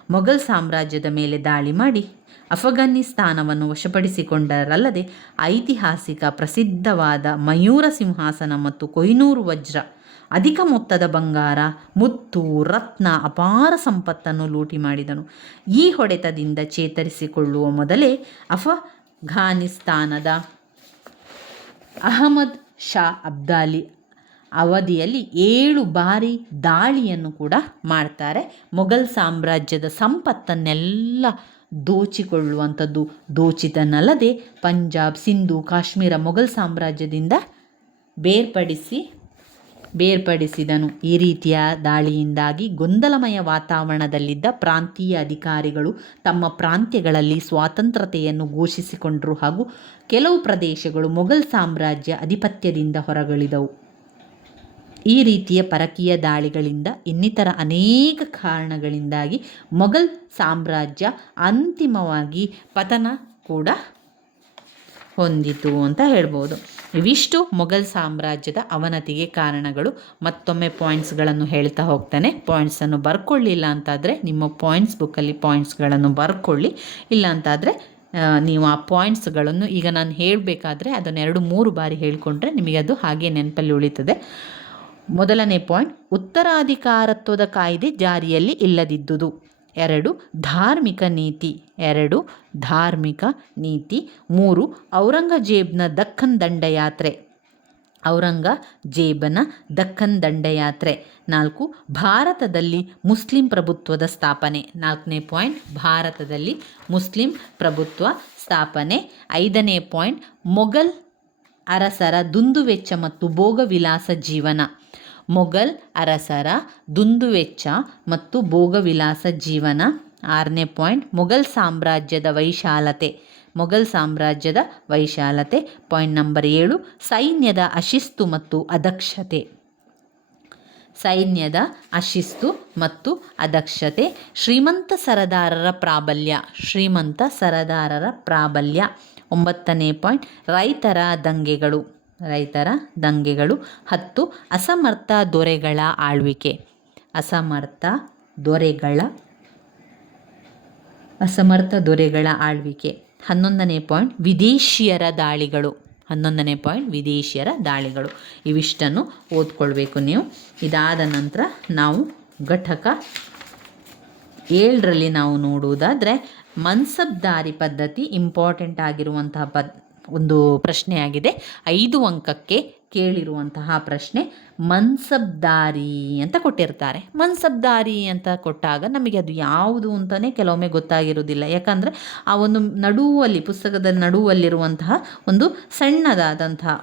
ಮೊಘಲ್ ಸಾಮ್ರಾಜ್ಯದ ಮೇಲೆ ದಾಳಿ ಮಾಡಿ ಅಫಘಾನಿಸ್ತಾನವನ್ನು ವಶಪಡಿಸಿಕೊಂಡರಲ್ಲದೆ ಐತಿಹಾಸಿಕ ಪ್ರಸಿದ್ಧವಾದ ಮಯೂರ ಸಿಂಹಾಸನ ಮತ್ತು ಕೊಹಿನೂರು ವಜ್ರ, ಅಧಿಕ ಮೊತ್ತದ ಬಂಗಾರ, ಮುತ್ತು, ರತ್ನ, ಅಪಾರ ಸಂಪತ್ತನ್ನು ಲೂಟಿ ಮಾಡಿದನು. ಈ ಹೊಡೆತದಿಂದ ಚೇತರಿಸಿಕೊಳ್ಳುವ ಮೊದಲೇ ಅಫಘಾನಿಸ್ತಾನದ ಅಹಮದ್ ಶಾ ಅಬ್ದಾಲಿ ಅವಧಿಯಲ್ಲಿ 7 ಬಾರಿ ದಾಳಿಯನ್ನು ಕೂಡ ಮಾಡ್ತಾರೆ. ಮೊಘಲ್ ಸಾಮ್ರಾಜ್ಯದ ಸಂಪತ್ತನ್ನೆಲ್ಲ ದೋಚಿಕೊಳ್ಳುವಂಥದ್ದು, ದೋಚಿತನಲ್ಲದೆ ಪಂಜಾಬ್, ಸಿಂಧು, ಕಾಶ್ಮೀರ ಮೊಘಲ್ ಸಾಮ್ರಾಜ್ಯದಿಂದ ಬೇರ್ಪಡಿಸಿದನು. ಈ ರೀತಿಯ ದಾಳಿಯಿಂದಾಗಿ ಗೊಂದಲಮಯ ವಾತಾವರಣದಲ್ಲಿದ್ದ ಪ್ರಾಂತೀಯ ಅಧಿಕಾರಿಗಳು ತಮ್ಮ ಪ್ರಾಂತ್ಯಗಳಲ್ಲಿ ಸ್ವಾತಂತ್ರ್ಯತೆಯನ್ನು ಘೋಷಿಸಿಕೊಂಡರು ಹಾಗೂ ಕೆಲವು ಪ್ರದೇಶಗಳು ಮೊಘಲ್ ಸಾಮ್ರಾಜ್ಯ ಅಧಿಪತ್ಯದಿಂದ ಹೊರಗುಳಿದವು. ಈ ರೀತಿಯ ಪರಕೀಯ ದಾಳಿಗಳಿಂದ ಇನ್ನಿತರ ಅನೇಕ ಕಾರಣಗಳಿಂದಾಗಿ ಮೊಘಲ್ ಸಾಮ್ರಾಜ್ಯ ಅಂತಿಮವಾಗಿ ಪತನ ಕೂಡ ಹೊಂದಿತು ಅಂತ ಹೇಳ್ಬೋದು. ಇವಿಷ್ಟು ಮೊಘಲ್ ಸಾಮ್ರಾಜ್ಯದ ಅವನತಿಗೆ ಕಾರಣಗಳು. ಮತ್ತೊಮ್ಮೆ ಪಾಯಿಂಟ್ಸ್ಗಳನ್ನು ಹೇಳ್ತಾ ಹೋಗ್ತಾನೆ. ಪಾಯಿಂಟ್ಸನ್ನು ಬರ್ಕೊಳ್ಳಿಲ್ಲ ಅಂತಾದರೆ ನಿಮ್ಮ ಪಾಯಿಂಟ್ಸ್ ಬುಕ್ಕಲ್ಲಿ ಪಾಯಿಂಟ್ಸ್ಗಳನ್ನು ಬರ್ಕೊಳ್ಳಿ. ಇಲ್ಲ ಅಂತಾದರೆ ನೀವು ಆ ಪಾಯಿಂಟ್ಸ್ಗಳನ್ನು ಈಗ ನಾನು ಹೇಳಬೇಕಾದ್ರೆ ಅದನ್ನು 2-3 ಬಾರಿ ಹೇಳಿಕೊಂಡ್ರೆ ನಿಮಗೆ ಅದು ಹಾಗೆ ನೆನಪಲ್ಲಿ ಉಳಿತದೆ. ಮೊದಲನೇ ಪಾಯಿಂಟ್, ಉತ್ತರಾಧಿಕಾರತ್ವದ ಕಾಯ್ದೆ ಜಾರಿಯಲ್ಲಿ ಇಲ್ಲದಿದ್ದುದು. 2 ಧಾರ್ಮಿಕ ನೀತಿ. 3 ಔರಂಗಜೇಬನ ದಕ್ಕನ್ ದಂಡಯಾತ್ರೆ. 4 ಭಾರತದಲ್ಲಿ ಮುಸ್ಲಿಂ ಪ್ರಭುತ್ವದ ಸ್ಥಾಪನೆ. 4ನೇ ಪಾಯಿಂಟ್, ಭಾರತದಲ್ಲಿ ಮುಸ್ಲಿಂ ಪ್ರಭುತ್ವ ಸ್ಥಾಪನೆ. 5ನೇ ಪಾಯಿಂಟ್, ಮೊಘಲ್ ಅರಸರ ದುಂದುವೆಚ್ಚ ಮತ್ತು ಭೋಗವಿಲಾಸ ಜೀವನ. ಮೊಘಲ್ ಅರಸರ ದುಂದುವೆಚ್ಚ ಮತ್ತು ಭೋಗವಿಲಾಸ ಜೀವನ. 6ನೇ ಪಾಯಿಂಟ್, ಮೊಘಲ್ ಸಾಮ್ರಾಜ್ಯದ ವೈಶಾಲತೆ. ಪಾಯಿಂಟ್ ನಂಬರ್ 7, ಸೈನ್ಯದ ಅಶಿಸ್ತು ಮತ್ತು ಅದಕ್ಷತೆ. ಶ್ರೀಮಂತ ಸರದಾರರ ಪ್ರಾಬಲ್ಯ. 9ನೇ ಪಾಯಿಂಟ್ ರೈತರ ದಂಗೆಗಳು. 10 ಅಸಮರ್ಥ ದೊರೆಗಳ ಆಳ್ವಿಕೆ. ಅಸಮರ್ಥ ದೊರೆಗಳ ಆಳ್ವಿಕೆ. 11ನೇ ಪಾಯಿಂಟ್ ವಿದೇಶಿಯರ ದಾಳಿಗಳು. ಇವಿಷ್ಟನ್ನು ಓದ್ಕೊಳ್ಬೇಕು ನೀವು. ಇದಾದ ನಂತರ ನಾವು ಘಟಕ 7ರಲ್ಲಿ ನಾವು ನೋಡುವುದಾದರೆ ಮನ್ಸಬ್ದಾರಿ ಪದ್ಧತಿ ಇಂಪಾರ್ಟೆಂಟ್ ಆಗಿರುವಂತಹ ಒಂದು ಪ್ರಶ್ನೆಯಾಗಿದೆ. 5 ಅಂಕಕ್ಕೆ ಕೇಳಿರುವಂತಹ ಪ್ರಶ್ನೆ. ಮನ್ಸಬ್ದಾರಿ ಅಂತ ಕೊಟ್ಟಿರ್ತಾರೆ. ಮನ್ಸಬ್ದಾರಿ ಅಂತ ಕೊಟ್ಟಾಗ ನಮಗೆ ಅದು ಯಾವುದು ಅಂತಲೇ ಕೆಲವೊಮ್ಮೆ ಗೊತ್ತಾಗಿರೋದಿಲ್ಲ. ಯಾಕಂದರೆ ಆ ಒಂದು ಪುಸ್ತಕದ ನಡುವಲ್ಲಿರುವಂತಹ ಒಂದು ಸಣ್ಣದಾದಂತಹ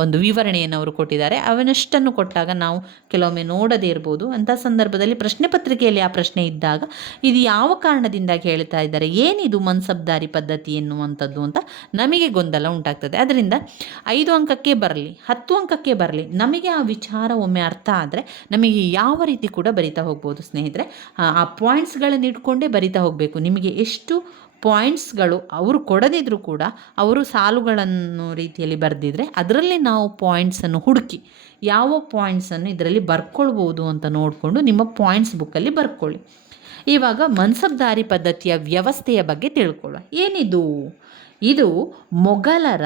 ಒಂದು ವಿವರಣೆಯನ್ನು ಅವರು ಕೊಟ್ಟಿದ್ದಾರೆ. ಅವನಷ್ಟನ್ನು ಕೊಟ್ಟಾಗ ನಾವು ಕೆಲವೊಮ್ಮೆ ನೋಡದೇ ಇರ್ಬೋದು. ಅಂಥ ಸಂದರ್ಭದಲ್ಲಿ ಪ್ರಶ್ನೆ ಪತ್ರಿಕೆಯಲ್ಲಿ ಆ ಪ್ರಶ್ನೆ ಇದ್ದಾಗ ಇದು ಯಾವ ಕಾರಣದಿಂದ ಹೇಳ್ತಾ ಇದ್ದಾರೆ, ಏನಿದು ಮನ್ಸಬ್ದಾರಿ ಪದ್ಧತಿ ಎನ್ನುವಂಥದ್ದು ಅಂತ ನಮಗೆ ಗೊಂದಲ ಉಂಟಾಗ್ತದೆ. ಅದರಿಂದ 5 ಅಂಕಕ್ಕೆ ಬರಲಿ 10 ಅಂಕಕ್ಕೆ ಬರಲಿ, ನಮಗೆ ಆ ವಿಚಾರ ಒಮ್ಮೆ ಅರ್ಥ ಆದರೆ ನಮಗೆ ಯಾವ ರೀತಿ ಕೂಡ ಬರಿತಾ ಹೋಗ್ಬೋದು ಸ್ನೇಹಿತರೆ. ಆ ಪಾಯಿಂಟ್ಸ್ಗಳನ್ನು ಇಟ್ಕೊಂಡೇ ಬರಿತಾ ಹೋಗಬೇಕು. ನಿಮಗೆ ಎಷ್ಟು ಪಾಯಿಂಟ್ಸ್ಗಳು ಅವರು ಕೊಡದಿದ್ದರೂ ಕೂಡ ಅವರು ಸಾಲುಗಳನ್ನು ರೀತಿಯಲ್ಲಿ ಬರೆದಿದ್ರೆ ಅದರಲ್ಲಿ ನಾವು ಪಾಯಿಂಟ್ಸನ್ನು ಹುಡುಕಿ ಯಾವ ಪಾಯಿಂಟ್ಸನ್ನು ಇದರಲ್ಲಿ ಬರ್ಕೊಳ್ಬೋದು ಅಂತ ನೋಡಿಕೊಂಡು ನಿಮ್ಮ ಪಾಯಿಂಟ್ಸ್ ಬುಕ್ಕಲ್ಲಿ ಬರ್ಕೊಳ್ಳಿ. ಇವಾಗ ಮನ್ಸಬ್ದಾರಿ ಪದ್ಧತಿಯ ವ್ಯವಸ್ಥೆಯ ಬಗ್ಗೆ ತಿಳ್ಕೊಳ್ಳುವ. ಏನಿದು? ಇದು ಮೊಘಲರ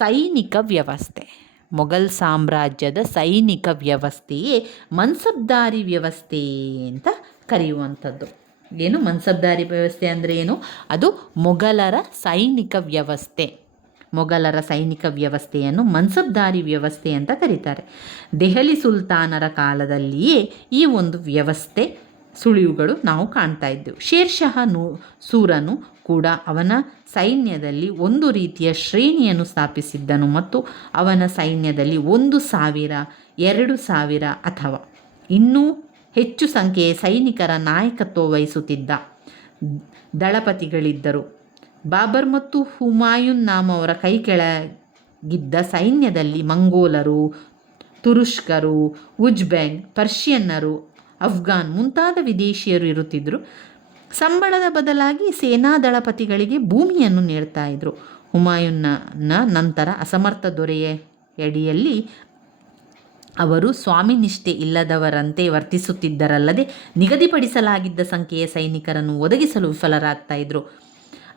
ಸೈನಿಕ ವ್ಯವಸ್ಥೆ. ಮೊಘಲ್ ಸಾಮ್ರಾಜ್ಯದ ಸೈನಿಕ ವ್ಯವಸ್ಥೆಯೇ ಮನ್ಸಬ್ದಾರಿ ವ್ಯವಸ್ಥೆ ಅಂತ ಕರೆಯುವಂಥದ್ದು. ಏನು ಮನ್ಸಬ್ದಾರಿ ವ್ಯವಸ್ಥೆ ಅಂದರೆ ಏನು? ಅದು ಮೊಘಲರ ಸೈನಿಕ ವ್ಯವಸ್ಥೆಯನ್ನು ಮನ್ಸಬ್ದಾರಿ ವ್ಯವಸ್ಥೆ ಅಂತ ಕರೀತಾರೆ. ದೆಹಲಿ ಸುಲ್ತಾನರ ಕಾಲದಲ್ಲಿಯೇ ಈ ಒಂದು ವ್ಯವಸ್ಥೆ ಸುಳಿವುಗಳು ನಾವು ಕಾಣ್ತಾ ಇದ್ದೆವು. ಶೇರ್ ಶಹ ಸೂರನು ಕೂಡ ಅವನ ಸೈನ್ಯದಲ್ಲಿ ಒಂದು ರೀತಿಯ ಶ್ರೇಣಿಯನ್ನು ಸ್ಥಾಪಿಸಿದ್ದನು ಮತ್ತು ಅವನ ಸೈನ್ಯದಲ್ಲಿ 1,000, 2,000 ಅಥವಾ ಇನ್ನೂ ಹೆಚ್ಚು ಸಂಖ್ಯೆಯ ಸೈನಿಕರ ನಾಯಕತ್ವ ವಹಿಸುತ್ತಿದ್ದ ದಳಪತಿಗಳಿದ್ದರು. ಬಾಬರ್ ಮತ್ತು ಹುಮಾಯೂನ್ ನಾಮವರ ಕೈ ಕೆಳಗಿದ್ದ ಸೈನ್ಯದಲ್ಲಿ ಮಂಗೋಲರು, ತುರುಷ್ಕರು, ಉಜ್ಬೆಕ್, ಪರ್ಷಿಯನ್ನರು, ಅಫ್ಘಾನ್ ಮುಂತಾದ ವಿದೇಶಿಯರು ಇರುತ್ತಿದ್ದರು. ಸಂಬಳದ ಬದಲಾಗಿ ಸೇನಾ ದಳಪತಿಗಳಿಗೆ ಭೂಮಿಯನ್ನು ನೀಡ್ತಾ ಇದ್ದರು. ಹುಮಾಯೂನ್ನ ನಂತರ ಅಸಮರ್ಥ ದೊರೆಯ ಅಡಿಯಲ್ಲಿ ಅವರು ಸ್ವಾಮಿನಿಷ್ಠೆ ಇಲ್ಲದವರಂತೆ ವರ್ತಿಸುತ್ತಿದ್ದರಲ್ಲದೆ ನಿಗದಿಪಡಿಸಲಾಗಿದ್ದ ಸಂಖ್ಯೆಯ ಸೈನಿಕರನ್ನು ಒದಗಿಸಲು ವಿಫಲರಾಗ್ತಾ ಇದ್ದರು.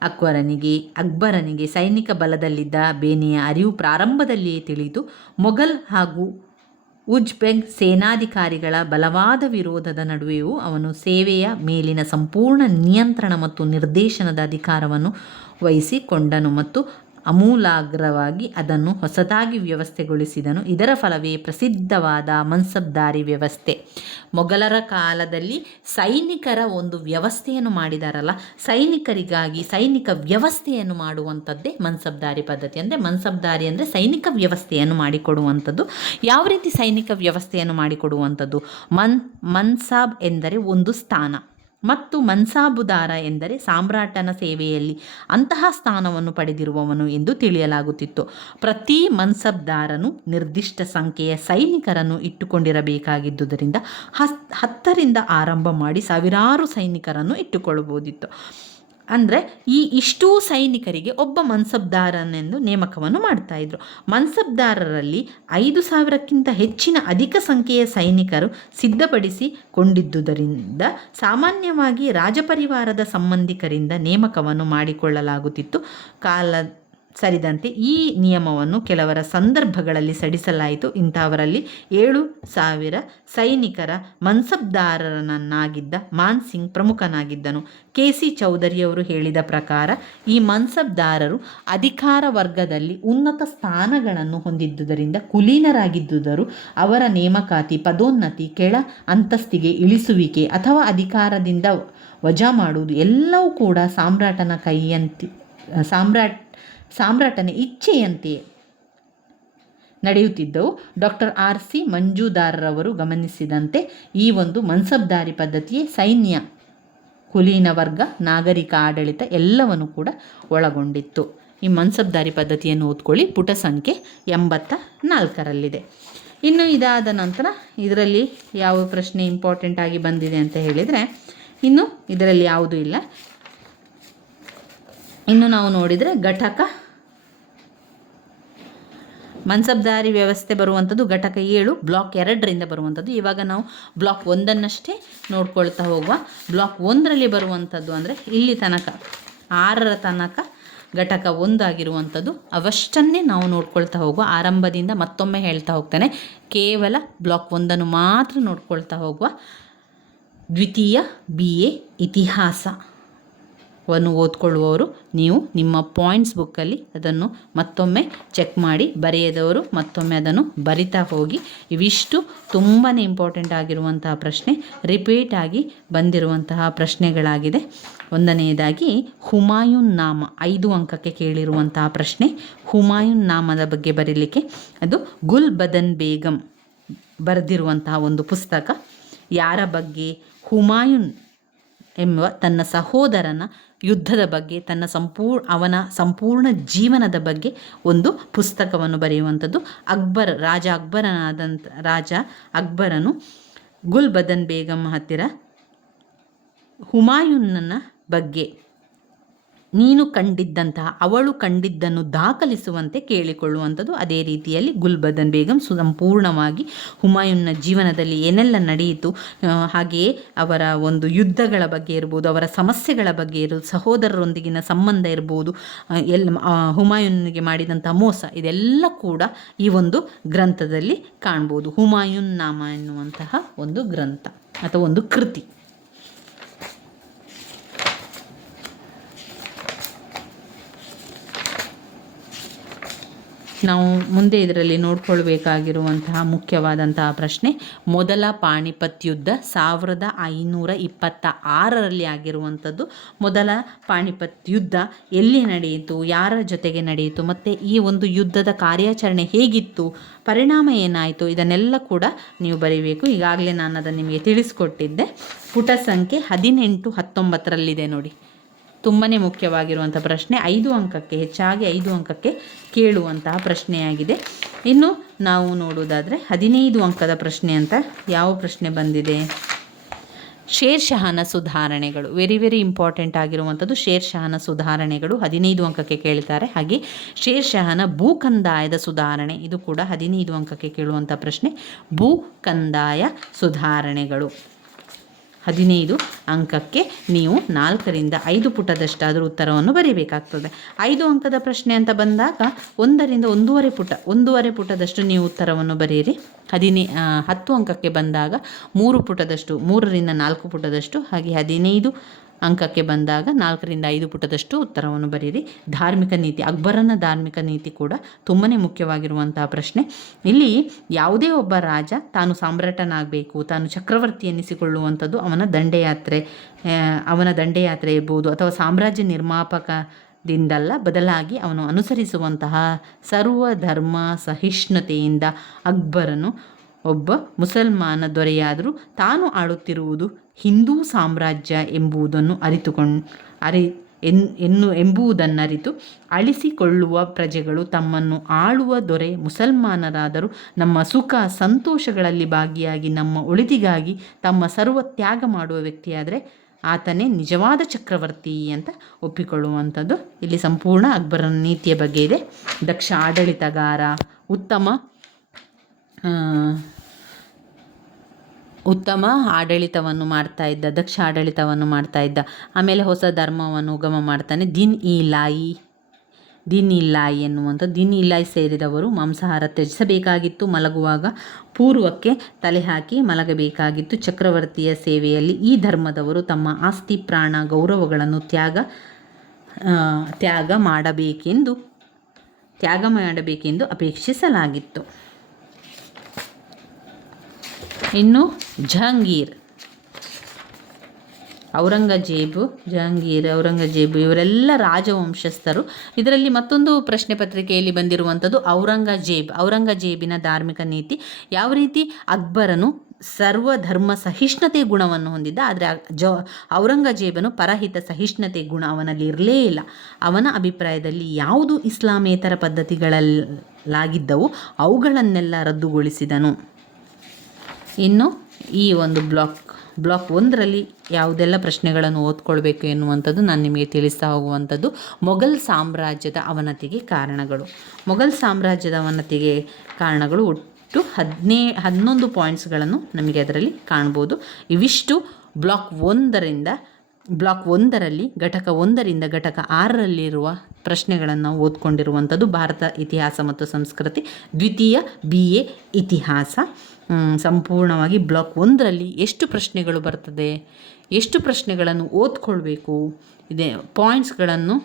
ಅಕ್ಬರನಿಗೆ ಸೈನಿಕ ಬಲದಲ್ಲಿದ್ದ ಬೇನೆಯ ಅರಿವು ಪ್ರಾರಂಭದಲ್ಲಿಯೇ ತಿಳಿದು ಮೊಘಲ್ ಹಾಗೂ ಉಜ್ಬೆಕ್ ಸೇನಾಧಿಕಾರಿಗಳ ಬಲವಾದ ವಿರೋಧದ ನಡುವೆಯೂ ಅವನು ಸೇವೆಯ ಮೇಲಿನ ಸಂಪೂರ್ಣ ನಿಯಂತ್ರಣ ಮತ್ತು ನಿರ್ದೇಶನದ ಅಧಿಕಾರವನ್ನು ವಹಿಸಿಕೊಂಡನು ಮತ್ತು ಅಮೂಲಾಗ್ರವಾಗಿ ಅದನ್ನು ಹೊಸದಾಗಿ ವ್ಯವಸ್ಥೆಗೊಳಿಸಿದನು. ಇದರ ಫಲವೇ ಪ್ರಸಿದ್ಧವಾದ ಮನ್ಸಬ್ದಾರಿ ವ್ಯವಸ್ಥೆ. ಮೊಘಲರ ಕಾಲದಲ್ಲಿ ಸೈನಿಕರ ಒಂದು ವ್ಯವಸ್ಥೆಯನ್ನು ಮಾಡಿದಾರಲ್ಲ, ಸೈನಿಕರಿಗಾಗಿ ಸೈನಿಕ ವ್ಯವಸ್ಥೆಯನ್ನು ಮಾಡುವಂಥದ್ದೇ ಮನ್ಸಬ್ದಾರಿ ಪದ್ಧತಿ. ಅಂದರೆ ಮನ್ಸಬ್ದಾರಿ ಅಂದರೆ ಸೈನಿಕ ವ್ಯವಸ್ಥೆಯನ್ನು ಮಾಡಿಕೊಡುವಂಥದ್ದು. ಯಾವ ರೀತಿ ಸೈನಿಕ ವ್ಯವಸ್ಥೆಯನ್ನು ಮಾಡಿಕೊಡುವಂಥದ್ದು? ಮನ್ಸಾಬ್ ಎಂದರೆ ಒಂದು ಸ್ಥಾನ ಮತ್ತು ಮನ್ಸಾಬುದಾರ ಎಂದರೆ ಸಾಮ್ರಾಟನ ಸೇವೆಯಲ್ಲಿ ಅಂತಹ ಸ್ಥಾನವನ್ನು ಪಡೆದಿರುವವನು ಎಂದು ತಿಳಿಯಲಾಗುತ್ತಿತ್ತು. ಪ್ರತಿ ಮನ್ಸಬ್ದಾರನು ನಿರ್ದಿಷ್ಟ ಸಂಖ್ಯೆಯ ಸೈನಿಕರನ್ನು ಇಟ್ಟುಕೊಂಡಿರಬೇಕಾಗಿದ್ದುದರಿಂದ 10ರಿಂದ ಆರಂಭ ಮಾಡಿ ಸಾವಿರಾರು ಸೈನಿಕರನ್ನು ಇಟ್ಟುಕೊಳ್ಳಬಹುದಿತ್ತು. ಅಂದರೆ ಇಷ್ಟೂ ಸೈನಿಕರಿಗೆ ಒಬ್ಬ ಮನ್ಸಬ್ದಾರನೆಂದು ನೇಮಕವನ್ನು ಮಾಡ್ತಾಯಿದ್ರು. ಮನ್ಸಬ್ದಾರರಲ್ಲಿ 5,000ಕ್ಕಿಂತ ಹೆಚ್ಚಿನ ಅಧಿಕ ಸಂಖ್ಯೆಯ ಸೈನಿಕರು ಸಿದ್ಧಪಡಿಸಿಕೊಂಡಿದ್ದುದರಿಂದ ಸಾಮಾನ್ಯವಾಗಿ ರಾಜಪರಿವಾರದ ಸಂಬಂಧಿಕರಿಂದ ನೇಮಕವನ್ನು ಮಾಡಿಕೊಳ್ಳಲಾಗುತ್ತಿತ್ತು. ಕಾಲ ಸರಿದಂತೆ ಈ ನಿಯಮವನ್ನು ಕೆಲವರ ಸಂದರ್ಭಗಳಲ್ಲಿ ಸಡಿಸಲಾಯಿತು. ಇಂಥವರಲ್ಲಿ 7,000 ಸೈನಿಕರ ಮನ್ಸಬ್ದಾರನನ್ನಾಗಿದ್ದ ಮಾನ್ ಸಿಂಗ್ ಪ್ರಮುಖನಾಗಿದ್ದನು. ಕೆ.ಸಿ. ಚೌಧರಿಯವರು ಹೇಳಿದ ಪ್ರಕಾರ ಈ ಮನ್ಸಬ್ದಾರರು ಅಧಿಕಾರ ವರ್ಗದಲ್ಲಿ ಉನ್ನತ ಸ್ಥಾನಗಳನ್ನು ಹೊಂದಿದ್ದುದರಿಂದ ಕುಲೀನರಾಗಿದ್ದುದರು. ಅವರ ನೇಮಕಾತಿ, ಪದೋನ್ನತಿ, ಕೆಳ ಅಂತಸ್ತಿಗೆ ಇಳಿಸುವಿಕೆ ಅಥವಾ ಅಧಿಕಾರದಿಂದ ವಜಾ ಮಾಡುವುದು ಎಲ್ಲವೂ ಕೂಡ ಸಾಮ್ರಾಟನ ಇಚ್ಛೆಯಂತೆಯೇ ನಡೆಯುತ್ತಿದ್ದವು. Doctor R.C. ಮಂಜುದಾರರವರು ಗಮನಿಸಿದಂತೆ ಈ ಒಂದು ಮನ್ಸಬ್ದಾರಿ ಪದ್ಧತಿಯೇ ಸೈನ್ಯ, ಕುಲೀನ ವರ್ಗ, ನಾಗರಿಕ ಆಡಳಿತ ಎಲ್ಲವನ್ನು ಕೂಡ ಒಳಗೊಂಡಿತ್ತು. ಈ ಮನ್ಸಬ್ದಾರಿ ಪದ್ಧತಿಯನ್ನು ಓದ್ಕೊಳ್ಳಿ. ಪುಟ ಸಂಖ್ಯೆ 84ರಲ್ಲಿದೆ. ಇನ್ನು ಇದಾದ ನಂತರ ಇದರಲ್ಲಿ ಯಾವ ಪ್ರಶ್ನೆ ಇಂಪಾರ್ಟೆಂಟ್ ಆಗಿ ಬಂದಿದೆ ಅಂತ ಹೇಳಿದರೆ, ಇನ್ನು ಇದರಲ್ಲಿ ಯಾವುದೂ ಇಲ್ಲ. ಇನ್ನು ನಾವು ನೋಡಿದರೆ ಘಟಕ ಮನ್ಸಬ್ದಾರಿ ವ್ಯವಸ್ಥೆ ಬರುವಂಥದ್ದು ಘಟಕ 7 ಬ್ಲಾಕ್ 2ರಿಂದ ಬರುವಂಥದ್ದು. ಇವಾಗ ನಾವು ಬ್ಲಾಕ್ 1ಅನ್ನಷ್ಟೇ ನೋಡ್ಕೊಳ್ತಾ ಹೋಗುವ. ಬ್ಲಾಕ್ 1ರಲ್ಲಿ ಬರುವಂಥದ್ದು ಅಂದರೆ ಇಲ್ಲಿ ತನಕ 6ರ ತನಕ ಘಟಕ 1 ಆಗಿರುವಂಥದ್ದು ಅವಷ್ಟನ್ನೇ ನಾವು ನೋಡ್ಕೊಳ್ತಾ ಹೋಗುವ. ಆರಂಭದಿಂದ ಮತ್ತೊಮ್ಮೆ ಹೇಳ್ತಾ ಹೋಗ್ತಾನೆ, ಕೇವಲ ಬ್ಲಾಕ್ 1ಅನ್ನು ಮಾತ್ರ ನೋಡ್ಕೊಳ್ತಾ ಹೋಗುವ. ದ್ವಿತೀಯ BA ಇತಿಹಾಸವನ್ನು ಓದ್ಕೊಳ್ಳುವವರು ನೀವು ನಿಮ್ಮ ಪಾಯಿಂಟ್ಸ್ ಬುಕ್ಕಲ್ಲಿ ಅದನ್ನು ಮತ್ತೊಮ್ಮೆ ಚೆಕ್ ಮಾಡಿ, ಬರೆಯದವರು ಮತ್ತೊಮ್ಮೆ ಅದನ್ನು ಬರಿತಾ ಹೋಗಿ. ಇವಿಷ್ಟು ತುಂಬಾ ಇಂಪಾರ್ಟೆಂಟ್ ಆಗಿರುವಂತಹ ಪ್ರಶ್ನೆ, ರಿಪೀಟ್ ಆಗಿ ಬಂದಿರುವಂತಹ ಪ್ರಶ್ನೆಗಳಾಗಿದೆ. ಒಂದನೆಯದಾಗಿ ಹುಮಾಯೂನ್ ನಾಮ 5 ಅಂಕಕ್ಕೆ ಕೇಳಿರುವಂತಹ ಪ್ರಶ್ನೆ. ಹುಮಾಯೂನ್ ನಾಮದ ಬಗ್ಗೆ ಬರೀಲಿಕ್ಕೆ ಅದು ಗುಲ್ಬದನ್ ಬೇಗಂ ಬರೆದಿರುವಂತಹ ಒಂದು ಪುಸ್ತಕ. ಯಾರ ಬಗ್ಗೆ? ಹುಮಾಯೂನ್ ಎಂಬ ತನ್ನ ಸಹೋದರನ ಯುದ್ಧದ ಬಗ್ಗೆ, ಅವನ ಸಂಪೂರ್ಣ ಜೀವನದ ಬಗ್ಗೆ ಒಂದು ಪುಸ್ತಕವನ್ನು ಬರೆಯುವಂಥದ್ದು. ರಾಜ ಅಕ್ಬರನು ಗುಲ್ಬದನ್ ಬೇಗಂ ಹತ್ತಿರ ಹುಮಾಯೂನನ ಬಗ್ಗೆ ಅವಳು ಕಂಡಿದ್ದನ್ನು ದಾಖಲಿಸುವಂತೆ ಕೇಳಿಕೊಳ್ಳುವಂಥದ್ದು. ಅದೇ ರೀತಿಯಲ್ಲಿ ಗುಲ್ಬದನ್ ಬೇಗಂ ಸಂಪೂರ್ಣವಾಗಿ ಹುಮಾಯೂನ್ನ ಜೀವನದಲ್ಲಿ ಏನೆಲ್ಲ ನಡೆಯಿತು, ಹಾಗೆಯೇ ಅವರ ಒಂದು ಯುದ್ಧಗಳ ಬಗ್ಗೆ ಇರ್ಬೋದು, ಅವರ ಸಮಸ್ಯೆಗಳ ಬಗ್ಗೆ ಇರ್ಬೋದು, ಸಹೋದರರೊಂದಿಗಿನ ಸಂಬಂಧ ಇರ್ಬೋದು, ಹುಮಾಯೂನ್ಗೆ ಮಾಡಿದಂಥ ಮೋಸ, ಇದೆಲ್ಲ ಕೂಡ ಈ ಒಂದು ಗ್ರಂಥದಲ್ಲಿ ಕಾಣ್ಬೋದು. ಹುಮಾಯೂನ್ ನಾಮ ಎನ್ನುವಂತಹ ಒಂದು ಗ್ರಂಥ ಅಥವಾ ಒಂದು ಕೃತಿ. ನಾವು ಮುಂದೆ ಇದರಲ್ಲಿ ನೋಡ್ಕೊಳ್ಬೇಕಾಗಿರುವಂತಹ ಮುಖ್ಯವಾದಂತಹ ಪ್ರಶ್ನೆ, ಮೊದಲ ಪಾಣಿಪತ್ ಯುದ್ಧ 1526ರಲ್ಲಿ ಆಗಿರುವಂಥದ್ದು. ಮೊದಲ ಪಾಣಿಪತ್ ಯುದ್ಧ ಎಲ್ಲಿ ನಡೆಯಿತು, ಯಾರ ಜೊತೆಗೆ ನಡೆಯಿತು, ಮತ್ತು ಈ ಒಂದು ಯುದ್ಧದ ಕಾರ್ಯಾಚರಣೆ ಹೇಗಿತ್ತು, ಪರಿಣಾಮ ಏನಾಯಿತು, ಇದನ್ನೆಲ್ಲ ಕೂಡ ನೀವು ಬರೀಬೇಕು. ಈಗಾಗಲೇ ನಾನು ಅದನ್ನು ನಿಮಗೆ ತಿಳಿಸ್ಕೊಟ್ಟಿದ್ದೆ. ಪುಟ ಸಂಖ್ಯೆ 18, 19ರಲ್ಲಿದೆ ನೋಡಿ. ತುಂಬಾ ಮುಖ್ಯವಾಗಿರುವಂಥ ಪ್ರಶ್ನೆ, 5 ಅಂಕಕ್ಕೆ ಹೆಚ್ಚಾಗಿ 5 ಅಂಕಕ್ಕೆ ಕೇಳುವಂತಹ ಪ್ರಶ್ನೆಯಾಗಿದೆ. ಇನ್ನು ನಾವು ನೋಡುವುದಾದರೆ 15 ಅಂಕದ ಪ್ರಶ್ನೆ ಅಂತ ಯಾವ ಪ್ರಶ್ನೆ ಬಂದಿದೆ? ಶೇರ್ ಶಹನ ಸುಧಾರಣೆಗಳು, ವೆರಿ ಇಂಪಾರ್ಟೆಂಟ್ ಆಗಿರುವಂಥದ್ದು. ಶೇರ್ ಶಹನ ಸುಧಾರಣೆಗಳು 15 ಅಂಕಕ್ಕೆ ಕೇಳ್ತಾರೆ. ಹಾಗೆ ಶೇರ್ ಶಹನ ಭೂಕಂದಾಯದ ಸುಧಾರಣೆ, ಇದು ಕೂಡ 15 ಅಂಕಕ್ಕೆ ಕೇಳುವಂಥ ಪ್ರಶ್ನೆ. ಭೂಕಂದಾಯ ಸುಧಾರಣೆಗಳು 15 ಅಂಕಕ್ಕೆ ನೀವು 4ರಿಂದ 5 ಪುಟದಷ್ಟಾದರೂ ಉತ್ತರವನ್ನು ಬರೀಬೇಕಾಗ್ತದೆ. 5 ಅಂಕದ ಪ್ರಶ್ನೆ ಅಂತ ಬಂದಾಗ 1ರಿಂದ 1.5 ಪುಟದಷ್ಟು ನೀವು ಉತ್ತರವನ್ನು ಬರೆಯಿರಿ. 10 ಅಂಕಕ್ಕೆ ಬಂದಾಗ 3ರಿಂದ 4 ಪುಟದಷ್ಟು, ಹಾಗೆ 15 ಅಂಕಕ್ಕೆ ಬಂದಾಗ 4ರಿಂದ 5 ಪುಟದಷ್ಟು ಉತ್ತರವನ್ನು ಬರೀರಿ. ಧಾರ್ಮಿಕ ನೀತಿ, ಅಕ್ಬರನ ಧಾರ್ಮಿಕ ನೀತಿ ಕೂಡ ತುಂಬಾ ಮುಖ್ಯವಾಗಿರುವಂತಹ ಪ್ರಶ್ನೆ. ಇಲ್ಲಿ ಯಾವುದೇ ಒಬ್ಬ ರಾಜ ತಾನು ಸಾಮ್ರಾಟನಾಗಬೇಕು, ತಾನು ಚಕ್ರವರ್ತಿ ಎನ್ನಿಸಿಕೊಳ್ಳುವಂಥದ್ದು ಅವನ ದಂಡಯಾತ್ರೆ ಇರ್ಬೋದು, ಅಥವಾ ಸಾಮ್ರಾಜ್ಯ ನಿರ್ಮಾಪಕದಿಂದಲ್ಲ, ಬದಲಾಗಿ ಅವನು ಅನುಸರಿಸುವಂತಹ ಸರ್ವಧರ್ಮ ಸಹಿಷ್ಣುತೆಯಿಂದ ಅಕ್ಬರನು ಒಬ್ಬ ಮುಸಲ್ಮಾನ ದೊರೆಯಾದರೂ ತಾನು ಆಳುತ್ತಿರುವುದು ಹಿಂದೂ ಸಾಮ್ರಾಜ್ಯ ಎಂಬುದನ್ನರಿತು ಅಳಿಸಿಕೊಳ್ಳುವ ಪ್ರಜೆಗಳು ತಮ್ಮನ್ನು ಆಳುವ ದೊರೆ ಮುಸಲ್ಮಾನರಾದರೂ ನಮ್ಮ ಸುಖ ಸಂತೋಷಗಳಲ್ಲಿ ಭಾಗಿಯಾಗಿ ನಮ್ಮ ಒಳಿತಿಗಾಗಿ ತಮ್ಮ ಸರ್ವ ತ್ಯಾಗ ಮಾಡುವ ವ್ಯಕ್ತಿಯಾದರೆ ಆತನೇ ನಿಜವಾದ ಚಕ್ರವರ್ತಿ ಅಂತ ಒಪ್ಪಿಕೊಳ್ಳುವಂಥದ್ದು. ಇಲ್ಲಿ ಸಂಪೂರ್ಣ ಅಕ್ಬರನ ನೀತಿಯ ಬಗ್ಗೆ ಇದೆ. ದಕ್ಷ ಆಡಳಿತಗಾರ, ಉತ್ತಮ ಆಡಳಿತವನ್ನು ಮಾಡ್ತಾ ಇದ್ದ, ದಕ್ಷ ಆಡಳಿತವನ್ನು ಮಾಡ್ತಾ ಇದ್ದ. ಆಮೇಲೆ ಹೊಸ ಧರ್ಮವನ್ನು ಉಗಮ ಮಾಡ್ತಾನೆ. ದಿನ್ ಇ ಲಾಯಿ ಎನ್ನುವಂಥ ದಿನ್ ಇ ಲಾಯಿ ಸೇರಿದವರು ಮಾಂಸಾಹಾರ ತ್ಯಜಿಸಬೇಕಾಗಿತ್ತು. ಮಲಗುವಾಗ ಪೂರ್ವಕ್ಕೆ ತಲೆ ಹಾಕಿ ಮಲಗಬೇಕಾಗಿತ್ತು. ಚಕ್ರವರ್ತಿಯ ಸೇವೆಯಲ್ಲಿ ಈ ಧರ್ಮದವರು ತಮ್ಮ ಆಸ್ತಿ ಪ್ರಾಣ ಗೌರವಗಳನ್ನು ತ್ಯಾಗ ಮಾಡಬೇಕೆಂದು ಅಪೇಕ್ಷಿಸಲಾಗಿತ್ತು. ಇನ್ನು ಔರಂಗಜೇಬು ಇವರೆಲ್ಲ ರಾಜವಂಶಸ್ಥರು. ಇದರಲ್ಲಿ ಮತ್ತೊಂದು ಪ್ರಶ್ನೆ ಪತ್ರಿಕೆಯಲ್ಲಿ ಬಂದಿರುವಂಥದ್ದು ಔರಂಗಜೇಬಿನ ಧಾರ್ಮಿಕ ನೀತಿ. ಯಾವ ರೀತಿ ಅಕ್ಬರನು ಸರ್ವಧರ್ಮ ಸಹಿಷ್ಣುತೆ ಗುಣವನ್ನು ಹೊಂದಿದ್ದ, ಆದರೆ ಔರಂಗಜೇಬನು ಪರಹಿತ ಸಹಿಷ್ಣುತೆ ಗುಣ ಅವನಲ್ಲಿ ಇರಲೇ ಇಲ್ಲ. ಅವನ ಅಭಿಪ್ರಾಯದಲ್ಲಿ ಯಾವುದು ಇಸ್ಲಾಮೇತರ ಪದ್ಧತಿಗಳಲ್ಲಾಗಿದ್ದವು ಅವುಗಳನ್ನೆಲ್ಲ ರದ್ದುಗೊಳಿಸಿದನು. ಇನ್ನು ಈ ಒಂದು ಬ್ಲಾಕ್ ಬ್ಲಾಕ್ 1ರಲ್ಲಿ ಯಾವುದೆಲ್ಲ ಪ್ರಶ್ನೆಗಳನ್ನು ಓದ್ಕೊಳ್ಬೇಕು ಎನ್ನುವಂಥದ್ದು ನಾನು ನಿಮಗೆ ತಿಳಿಸ್ತಾ ಹೋಗುವಂಥದ್ದು ಮೊಘಲ್ ಸಾಮ್ರಾಜ್ಯದ ಅವನತಿಗೆ ಕಾರಣಗಳು. ಮೊಘಲ್ ಸಾಮ್ರಾಜ್ಯದ ಅವನತಿಗೆ ಕಾರಣಗಳು ಒಟ್ಟು 11 ಪಾಯಿಂಟ್ಸ್ಗಳನ್ನು ನಮಗೆ ಅದರಲ್ಲಿ ಕಾಣ್ಬೋದು. ಇವಿಷ್ಟು ಬ್ಲಾಕ್ 1ರಲ್ಲಿ ಘಟಕ 1ರಿಂದ ಘಟಕ 6ರಲ್ಲಿರುವ ಪ್ರಶ್ನೆಗಳನ್ನು ಓದ್ಕೊಂಡಿರುವಂಥದ್ದು ಭಾರತ ಇತಿಹಾಸ ಮತ್ತು ಸಂಸ್ಕೃತಿ ದ್ವಿತೀಯ BA ಇತಿಹಾಸ. ಸಂಪೂರ್ಣವಾಗಿ ಬ್ಲಾಕ್ 1ರಲ್ಲಿ ಎಷ್ಟು ಪ್ರಶ್ನೆಗಳು ಬರ್ತದೆ, ಎಷ್ಟು ಪ್ರಶ್ನೆಗಳನ್ನು ಓದ್ಕೊಳ್ಬೇಕು, ಇದೆ ಪಾಯಿಂಟ್ಸ್ಗಳನ್ನು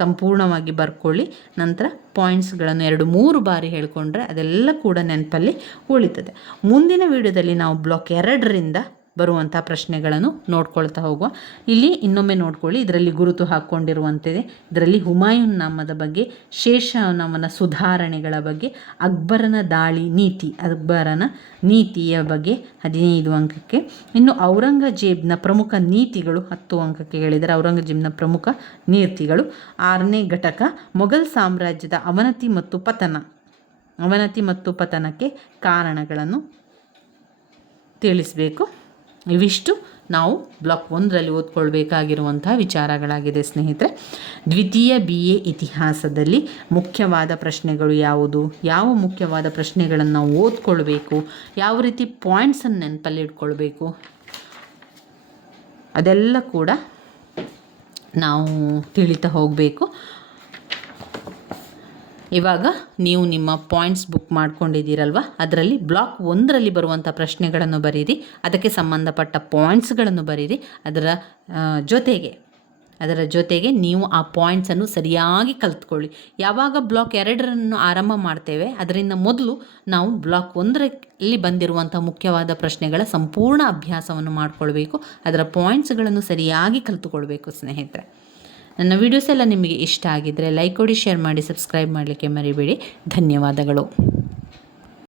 ಸಂಪೂರ್ಣವಾಗಿ ಬರ್ಕೊಳ್ಳಿ. ನಂತರ ಪಾಯಿಂಟ್ಸ್ಗಳನ್ನು 2-3 ಬಾರಿ ಹೇಳ್ಕೊಂಡ್ರೆ ಅದೆಲ್ಲ ಕೂಡ ನೆನಪಲ್ಲಿ ಉಳಿತದೆ. ಮುಂದಿನ ವಿಡಿಯೋದಲ್ಲಿ ನಾವು ಬ್ಲಾಕ್ 2ರಿಂದ ಬರುವಂಥ ಪ್ರಶ್ನೆಗಳನ್ನು ನೋಡ್ಕೊಳ್ತಾ ಹೋಗುವ. ಇಲ್ಲಿ ಇನ್ನೊಮ್ಮೆ ನೋಡ್ಕೊಳ್ಳಿ, ಇದರಲ್ಲಿ ಗುರುತು ಹಾಕ್ಕೊಂಡಿರುವಂಥದ್ದೇ. ಇದರಲ್ಲಿ ಹುಮಾಯೂನ್ ನಾಮದ ಬಗ್ಗೆ, ಶೇಷನವನ ಸುಧಾರಣೆಗಳ ಬಗ್ಗೆ, ಅಕ್ಬರನ ದಾಳಿ ನೀತಿ, ಅಕ್ಬರನ ನೀತಿಯ ಬಗ್ಗೆ 15 ಅಂಕಕ್ಕೆ. ಇನ್ನು ಔರಂಗಜೇಬ್ನ ಪ್ರಮುಖ ನೀತಿಗಳು 10 ಅಂಕಕ್ಕೆ ಹೇಳಿದರೆ ಔರಂಗಜೇಬ್ನ ಪ್ರಮುಖ ನೀತಿಗಳು. 6ನೇ ಘಟಕ ಮೊಘಲ್ ಸಾಮ್ರಾಜ್ಯದ ಅವನತಿ ಮತ್ತು ಪತನಕ್ಕೆ ಕಾರಣಗಳನ್ನು ತಿಳಿಸಬೇಕು. ಇವಿಷ್ಟು ನಾವು ಬ್ಲಾಕ್ 1ರಲ್ಲಿ ಓದ್ಕೊಳ್ಬೇಕಾಗಿರುವಂತಹ ವಿಚಾರಗಳಾಗಿದೆ ಸ್ನೇಹಿತರೆ. ದ್ವಿತೀಯ BA ಇತಿಹಾಸದಲ್ಲಿ ಮುಖ್ಯವಾದ ಪ್ರಶ್ನೆಗಳು ಯಾವುದು, ಯಾವ ಮುಖ್ಯವಾದ ಪ್ರಶ್ನೆಗಳನ್ನು ನಾವು ಓದ್ಕೊಳ್ಬೇಕು, ಯಾವ ರೀತಿ ಪಾಯಿಂಟ್ಸನ್ನು ನೆನಪಲ್ಲಿ ಇಟ್ಕೊಳ್ಬೇಕು, ಅದೆಲ್ಲ ಕೂಡ ನಾವು ತಿಳಿತಾ ಹೋಗಬೇಕು. ಇವಾಗ ನೀವು ನಿಮ್ಮ ಪಾಯಿಂಟ್ಸ್ ಬುಕ್ ಮಾಡ್ಕೊಂಡಿದ್ದೀರಲ್ವ, ಅದರಲ್ಲಿ ಬ್ಲಾಕ್ 1ರಲ್ಲಿ ಬರುವಂಥ ಪ್ರಶ್ನೆಗಳನ್ನು ಬರೀರಿ, ಅದಕ್ಕೆ ಸಂಬಂಧಪಟ್ಟ ಪಾಯಿಂಟ್ಸ್ಗಳನ್ನು ಬರೀರಿ. ಅದರ ಜೊತೆಗೆ ನೀವು ಆ ಪಾಯಿಂಟ್ಸನ್ನು ಸರಿಯಾಗಿ ಕಲಿತ್ಕೊಳ್ಳಿ. ಯಾವಾಗ ಬ್ಲಾಕ್ 2ರನ್ನು ಆರಂಭ ಮಾಡ್ತೇವೆ ಅದರಿಂದ ಮೊದಲು ನಾವು ಬ್ಲಾಕ್ 1ರಲ್ಲಿ ಬಂದಿರುವಂಥ ಮುಖ್ಯವಾದ ಪ್ರಶ್ನೆಗಳ ಸಂಪೂರ್ಣ ಅಭ್ಯಾಸವನ್ನು ಮಾಡಿಕೊಳ್ಬೇಕು. ಅದರ ಪಾಯಿಂಟ್ಸ್ಗಳನ್ನು ಸರಿಯಾಗಿ ಕಲಿತುಕೊಳ್ಬೇಕು ಸ್ನೇಹಿತರೆ. ನನ್ನ ವೀಡಿಯೋಸ್ ಎಲ್ಲ ನಿಮಗೆ ಇಷ್ಟ ಆಗಿದ್ದರೆ ಲೈಕ್ ಕೊಡಿ, ಶೇರ್ ಮಾಡಿ, ಸಬ್ಸ್ಕ್ರೈಬ್ ಮಾಡಲಿಕ್ಕೆ ಮರಿಬೇಡಿ. ಧನ್ಯವಾದಗಳು.